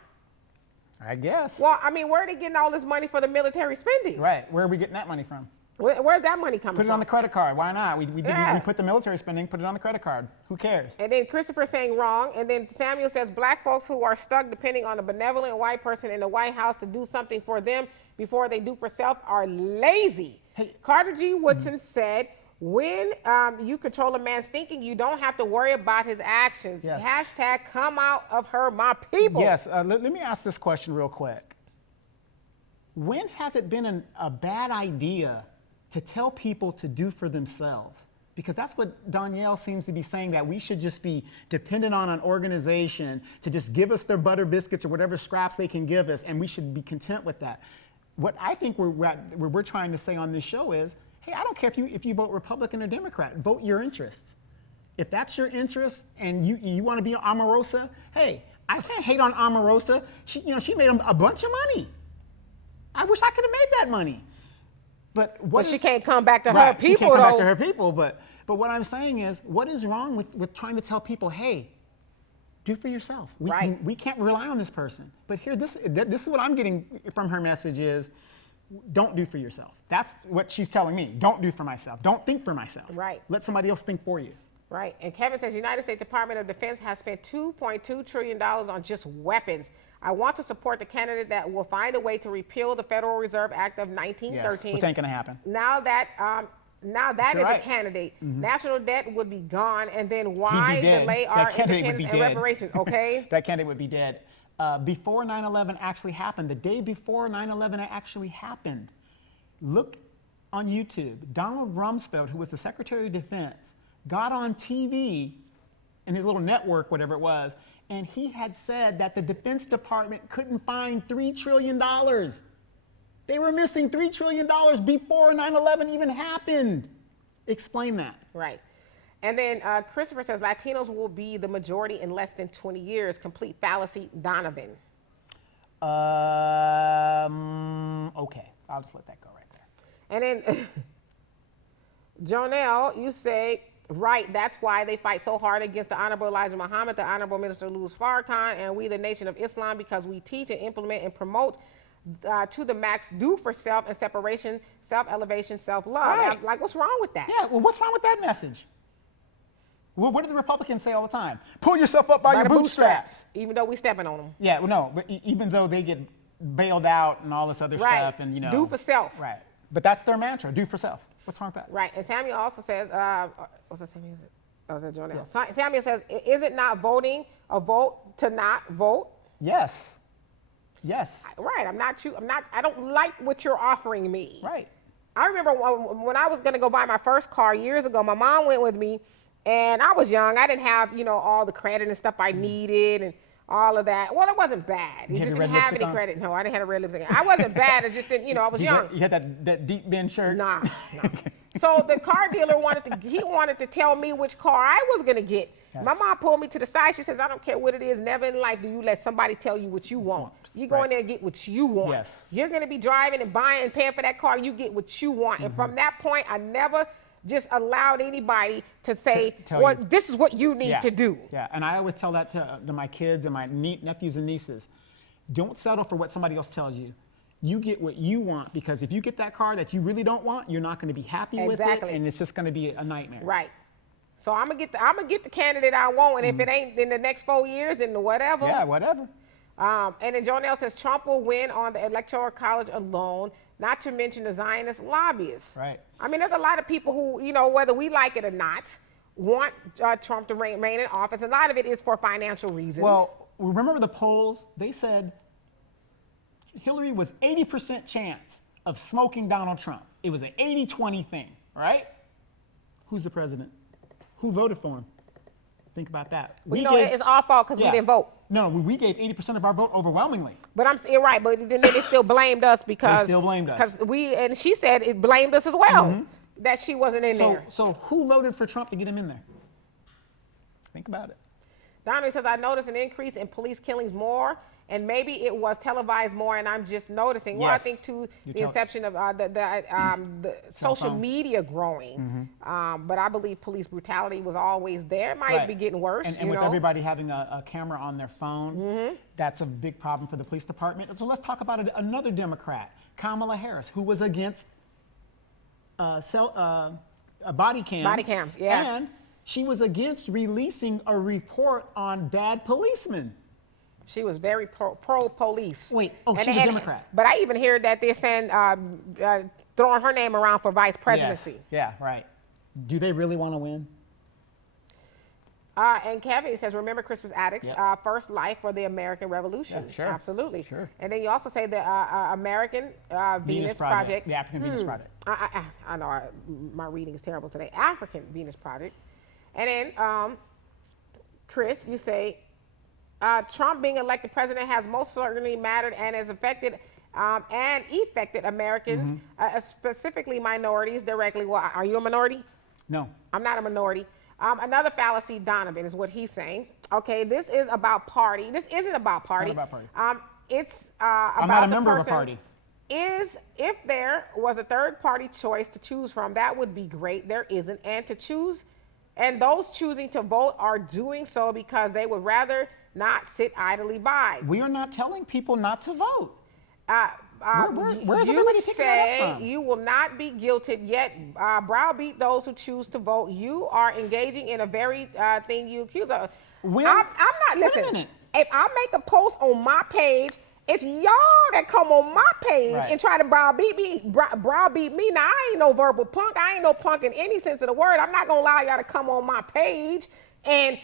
I guess. Well, where are they getting all this money for the military spending? Right. Where are we getting that money from? Where's that money coming from? Put it on the credit card. Why not? We put the military spending, put it on the credit card. Who cares? And then Christopher saying wrong. And then Samuel says black folks who are stuck depending on a benevolent white person in the White House to do something for them before they do for self are lazy. Hey. Carter G. Woodson said, when you control a man's thinking, you don't have to worry about his actions. Yes. Hashtag come out of her, my people. Yes. Let me ask this question real quick. When has it been a bad idea to tell people to do for themselves? Because that's what Danielle seems to be saying, that we should just be dependent on an organization to just give us their butter biscuits or whatever scraps they can give us, and we should be content with that. What I think we're trying to say on this show is, hey, I don't care if you vote Republican or Democrat, vote your interests. If that's your interest and you want to be Omarosa, hey, I can't hate on Omarosa. She made a bunch of money. I wish I could have made that money. But she can't come back to her people, she can't come back to her people. But what I'm saying is, what is wrong with trying to tell people, hey, do for yourself. We can't rely on this person. But here, this is what I'm getting from her message is, don't do for yourself. That's what she's telling me. Don't do for myself. Don't think for myself. Right. Let somebody else think for you. Right. And Kevin says, United States Department of Defense has spent $2.2 trillion on just weapons. I want to support the candidate that will find a way to repeal the Federal Reserve Act of 1913. Yes, which ain't going to happen. Now that is a candidate. National debt would be gone, and then why delay our independence and reparations? Okay. That candidate would be dead. Before 9/11 actually happened, the day before 9/11 actually happened, look on YouTube. Donald Rumsfeld, who was the Secretary of Defense, got on TV in his little network, whatever it was, and he had said that the Defense Department couldn't find $3 trillion. They were missing $3 trillion before 9/11 even happened. Explain that. Right. And then Christopher says Latinos will be the majority in less than 20 years. Complete fallacy, Donovan. Okay. I'll just let that go right there. And then Jonelle, you say, right, that's why they fight so hard against the Honorable Elijah Muhammad, the Honorable Minister Louis Farrakhan, and we, the Nation of Islam, because we teach and implement and promote to the max, do for self and separation, self-elevation, self-love. Right. Like, what's wrong with that? Yeah, well, what's wrong with that message? Well, what do the Republicans say all the time? Pull yourself up by your bootstraps. Even though we stepping on them. Yeah, well, no, but even though they get bailed out and all this other stuff, and do for self. Right, but that's their mantra: do for self. What's wrong with that? Right, and Samuel also says, what's that Samuel? Oh, is that Jonelle? Yeah. Samuel says, is it not voting a vote to not vote? Yes. Yes. Right. I don't like what you're offering me. Right. I remember when I was going to go buy my first car years ago, my mom went with me, and I was young. I didn't have, all the credit and stuff I needed and all of that. Well, it wasn't bad. You just didn't have any credit. No, I didn't have a red lipstick. I wasn't bad. It just didn't, I was young. You had that deep bend shirt? Nah. So the car dealer wanted to tell me which car I was going to get. Yes. My mom pulled me to the side. She says, I don't care what it is. Never in life do you let somebody tell you what you want. You go in there and get what you want. Yes. You're going to be driving and buying and paying for that car. You get what you want. And from that point, I never just allowed anybody to say, tell well, you. this is what you need to do. Yeah, and I always tell that to my kids and my nephews and nieces. Don't settle for what somebody else tells you. You get what you want, because if you get that car that you really don't want, you're not going to be happy with it, and it's just going to be a nightmare. Right. So I'm gonna get the candidate I want, and if it ain't in the next 4 years, then whatever. Yeah, whatever. And then Jonelle says Trump will win on the Electoral College alone, not to mention the Zionist lobbyists. Right. I mean, there's a lot of people who, you know, whether we like it or not, want Trump to remain in office. A lot of it is for financial reasons. Well, remember the polls? They said Hillary was 80% chance of smoking Donald Trump. It was an 80-20 thing, right? Who's the president? Who voted for him? Think about that. Well, it's our fault because we didn't vote. No, we gave 80% of our vote overwhelmingly. But you're right, but then they still blamed us because... They still blamed us. Because and she said it blamed us as well, that she wasn't in there. So who voted for Trump to get him in there? Think about it. Donovan says, I noticed an increase in police killings more, and maybe it was televised more, and I'm just noticing. Well, I Yes. think to the inception of the social media growing, but I believe police brutality was always there. It might be getting worse. And with everybody having a camera on their phone, that's a big problem for the police department. So let's talk about another Democrat, Kamala Harris, who was against body cams. Body cams, yeah. And she was against releasing a report on bad policemen. She was very pro-police. Wait, she's a Democrat. But I even heard that they're saying, throwing her name around for vice presidency. Yes. Yeah, right. Do they really want to win? And Kevin says, remember Christmas Addicts, Yep. First Life for the American Revolution. Yeah, sure. Absolutely. Sure. And then you also say the American Venus Project. The African Venus Project. I know my reading is terrible today. African Venus Project. And then, Chris, you say, Trump being elected president has most certainly mattered and has affected and affected Americans, specifically minorities directly. Well, are you a minority? No. I'm not a minority. Another fallacy, Donovan, is what he's saying. Okay, this is about party. This isn't about party. Not about party. It's about I'm not a the member of a person party. If there was a third party choice to choose from, that would be great. There isn't. And those choosing to vote are doing so because they would rather not sit idly by. We are not telling people not to vote. Where's you everybody picking that up from? You will not be guilted yet. Browbeat those who choose to vote. You are engaging in a very thing you accuse of. I'm not. Listen. Wait a minute. If I make a post on my page, it's y'all that come on my page and try to browbeat me. Now I ain't no verbal punk. I ain't no punk in any sense of the word. I'm not gonna allow y'all to come on my page and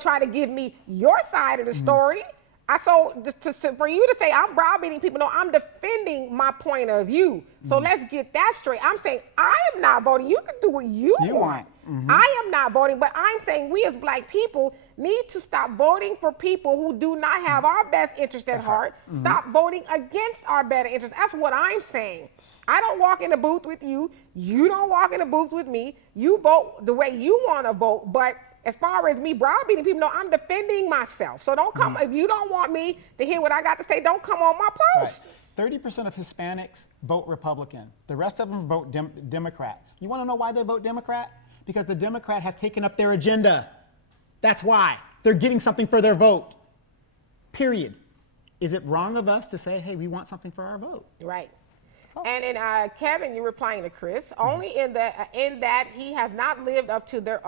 try to give me your side of the story. For you to say I'm browbeating people, no, I'm defending my point of view. So let's get that straight. I'm saying I am not voting. You can do what you want. I am not voting, but I'm saying we as black people need to stop voting for people who do not have our best interest at heart. Stop voting against our better interest. That's what I'm saying. I don't walk in the booth with you. You don't walk in the booth with me. You vote the way you want to vote, but as far as me browbeating people, no, I'm defending myself. So don't come, if you don't want me to hear what I got to say, don't come on my post. Right. 30% of Hispanics vote Republican. The rest of them vote Democrat. You want to know why they vote Democrat? Because the Democrat has taken up their agenda. That's why. They're getting something for their vote. Period. Is it wrong of us to say, hey, we want something for our vote? Right. And then Kevin, you're replying to Chris, only in that he has not lived up to their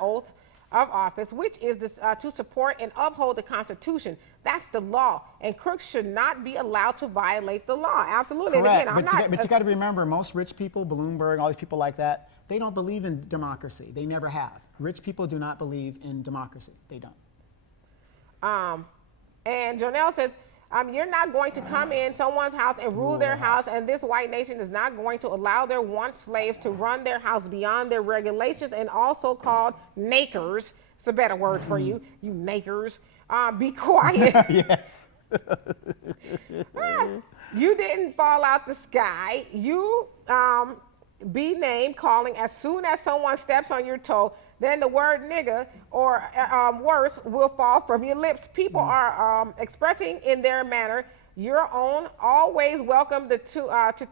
oath of office, which is to support and uphold the Constitution. That's the law, and crooks should not be allowed to violate the law. Absolutely. Correct. And again, but you got to remember, most rich people, Bloomberg, all these people like that, they don't believe in democracy. They never have. Rich people do not believe in democracy. They don't. And Jonelle says, you're not going to come in someone's house and rule their house, and this white nation is not going to allow their once slaves to run their house beyond their regulations, and also called nakers. It's a better word for you, you nakers. Be quiet. Yes. You didn't fall out the sky. You be named calling as soon as someone steps on your toe. then the word nigga or worse will fall from your lips. People are expressing in their manner your own. Always welcome to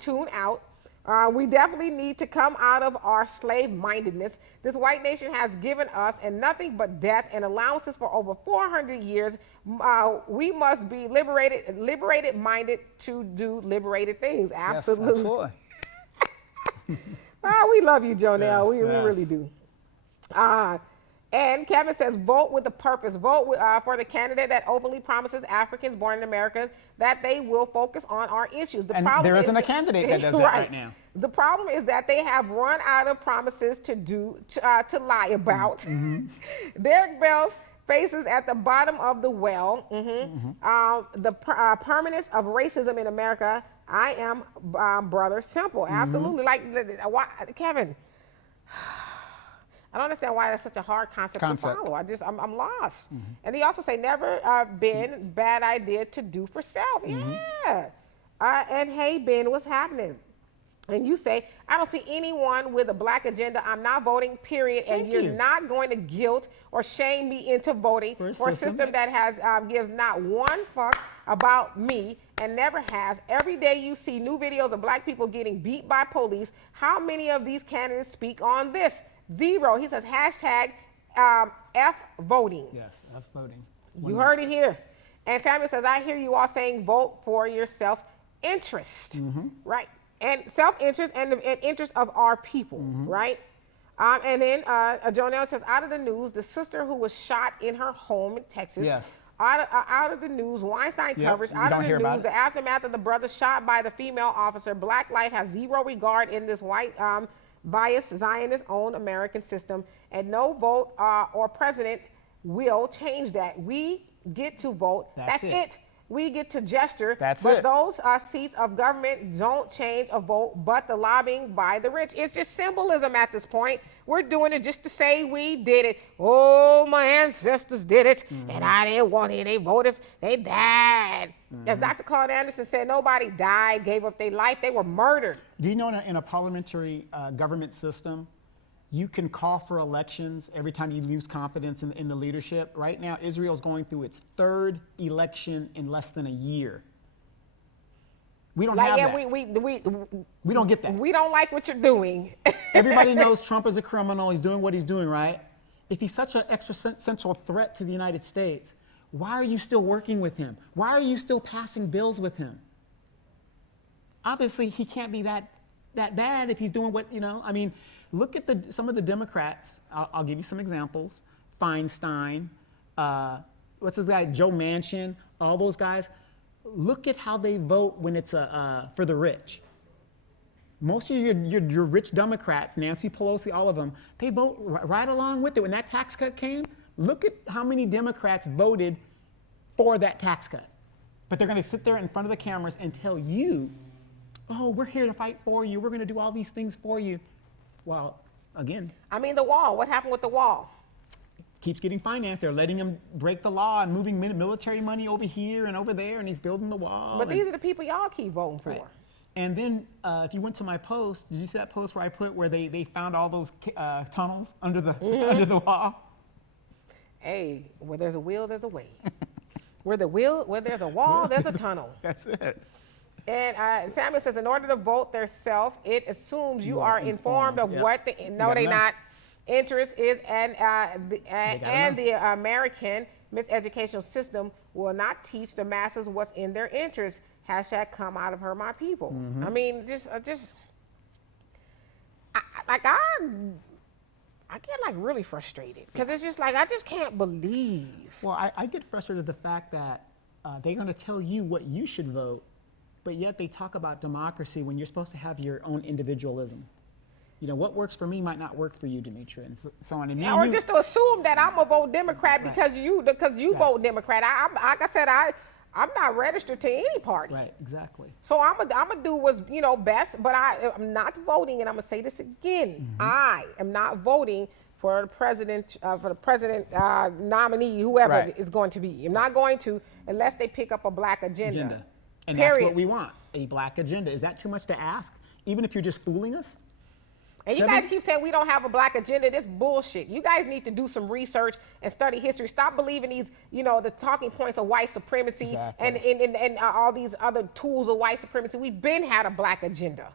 tune out. We definitely need to come out of our slave-mindedness. This white nation has given us and nothing but death and allowances for over 400 years. We must be liberated-minded to do liberated things. Absolutely. Yes, absolutely. Oh, we love you, Jonelle. Yes, we really do. And Kevin says, vote with a purpose. Vote for the candidate that openly promises Africans born in America that they will focus on our issues. And there isn't a candidate that does that right now. The problem is that they have run out of promises to lie about. Derek Bell's faces at the bottom of the well. The permanence of racism in America. I am brother simple. Absolutely. Like, Kevin, I don't understand why that's such a hard concept. To follow. I'm lost. And he also say never been bad idea to do for self. Yeah. And hey, Ben, what's happening? And you say, I don't see anyone with a black agenda. I'm not voting, period. And you're not going to guilt or shame me into voting for a system that has gives not one fuck about me and never has. Every day you see new videos of black people getting beat by police. How many of these candidates speak on this? Zero. He says hashtag F voting. Yes, F voting. You heard it here. And Samuel says, I hear you all saying vote for your self-interest. Right. And self-interest and the interest of our people. Right. And then Jonelle says, out of the news, the sister who was shot in her home in Texas. Yes. Out of the news, Weinstein coverage, out of the news, the aftermath of the brother shot by the female officer. Black life has zero regard in this white biased Zionist-owned American system, and no vote or president will change that. We get to vote. That's it. We get to gesture. But those seats of government don't change a vote, but the lobbying by the rich. It's just symbolism at this point. We're doing it just to say we did it. Oh, my ancestors did it, and I didn't want it. They voted. They died. As Dr. Claude Anderson said, nobody died, gave up their life. They were murdered. Do you know in a parliamentary government system, you can call for elections every time you lose confidence in the leadership? Right now, Israel's going through its third election in less than a year. We don't have that. We don't get that. We don't like what you're doing. Everybody knows Trump is a criminal. He's doing what he's doing, right? If he's such an existential threat to the United States, why are you still working with him? Why are you still passing bills with him? Obviously, he can't be that bad if he's doing what, I mean, look at some of the Democrats. I'll give you some examples. Feinstein, what's his guy, Joe Manchin, all those guys. Look at how they vote when it's for the rich. Most of your rich Democrats, Nancy Pelosi, all of them, they vote right along with it. When that tax cut came, look at how many Democrats voted for that tax cut. But they're going to sit there in front of the cameras and tell you, oh, we're here to fight for you. We're going to do all these things for you. Well, again. I mean, the wall. What happened with the wall? Keeps getting financed. They're letting him break the law and moving military money over here and over there, and he's building the wall. But these are the people y'all keep voting for. Right. And then if you went to my post, did you see that post where I put where they found all those tunnels under the wall? Hey, where there's a will, there's a way. Where there's a wall, there's a tunnel. That's it. And Samuel says, in order to vote their self, it assumes you are informed of what the interest is, and the American miseducational system will not teach the masses what's in their interest. Hashtag come out of her, my people. I mean, I get like really frustrated because it's just like, I just can't believe. Well, I get frustrated at the fact that they're going to tell you what you should vote, but yet they talk about democracy when you're supposed to have your own individualism. What works for me might not work for you, Demetra, and so on. And or just to assume that I'm gonna vote Democrat because you vote Democrat. Like I said, I'm not registered to any party. Right, exactly. So I'm gonna do what's best, but I'm not voting, and I'm gonna say this again. I am not voting for the president nominee, whoever is going to be. I'm not going to unless they pick up a black agenda. And that's what we want, a black agenda. Is that too much to ask, even if you're just fooling us? And you Seven- guys keep saying we don't have a black agenda. This bullshit. You guys need to do some research and study history. Stop believing these, the talking points of white supremacy Exactly. and all these other tools of white supremacy. We've been had a black agenda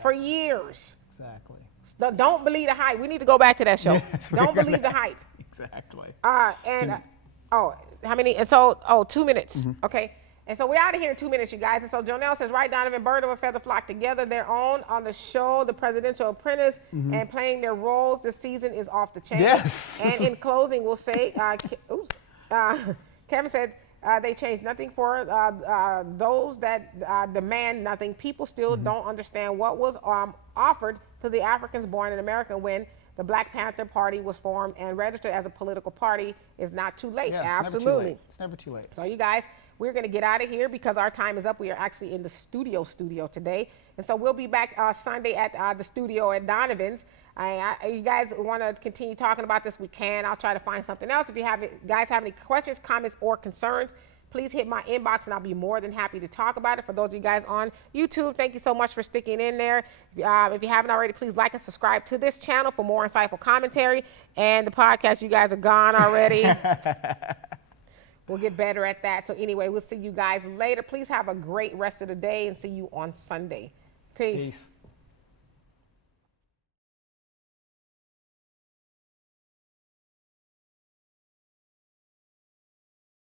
for years. Exactly. So don't believe the hype. We need to go back to that show. Yes, we're Don't believe gonna- the hype. Exactly. How many? And so, 2 minutes. Mm-hmm. Okay. And so we're out of here in 2 minutes, you guys. And so Jonelle says, right, Donovan, Bird of a Feather flock together. They're on the show, The Presidential Apprentice, and playing their roles this season is off the chain. Yes. And in closing, we'll say, Kevin said, they changed nothing for those that demand nothing. People still don't understand what was offered to the Africans born in America when the Black Panther Party was formed and registered as a political party. Is not too late. Yeah, Absolutely. It's never too late. So you guys, we're going to get out of here because our time is up. We are actually in the studio today. And so we'll be back Sunday at the studio at Donovan's. You guys want to continue talking about this, we can. I'll try to find something else. If you guys have any questions, comments, or concerns, please hit my inbox and I'll be more than happy to talk about it. For those of you guys on YouTube, thank you so much for sticking in there. If you haven't already, please like and subscribe to this channel for more insightful commentary. And the podcast, you guys are gone already. We'll get better at that. So anyway, we'll see you guys later. Please have a great rest of the day and see you on Sunday. Peace. Peace.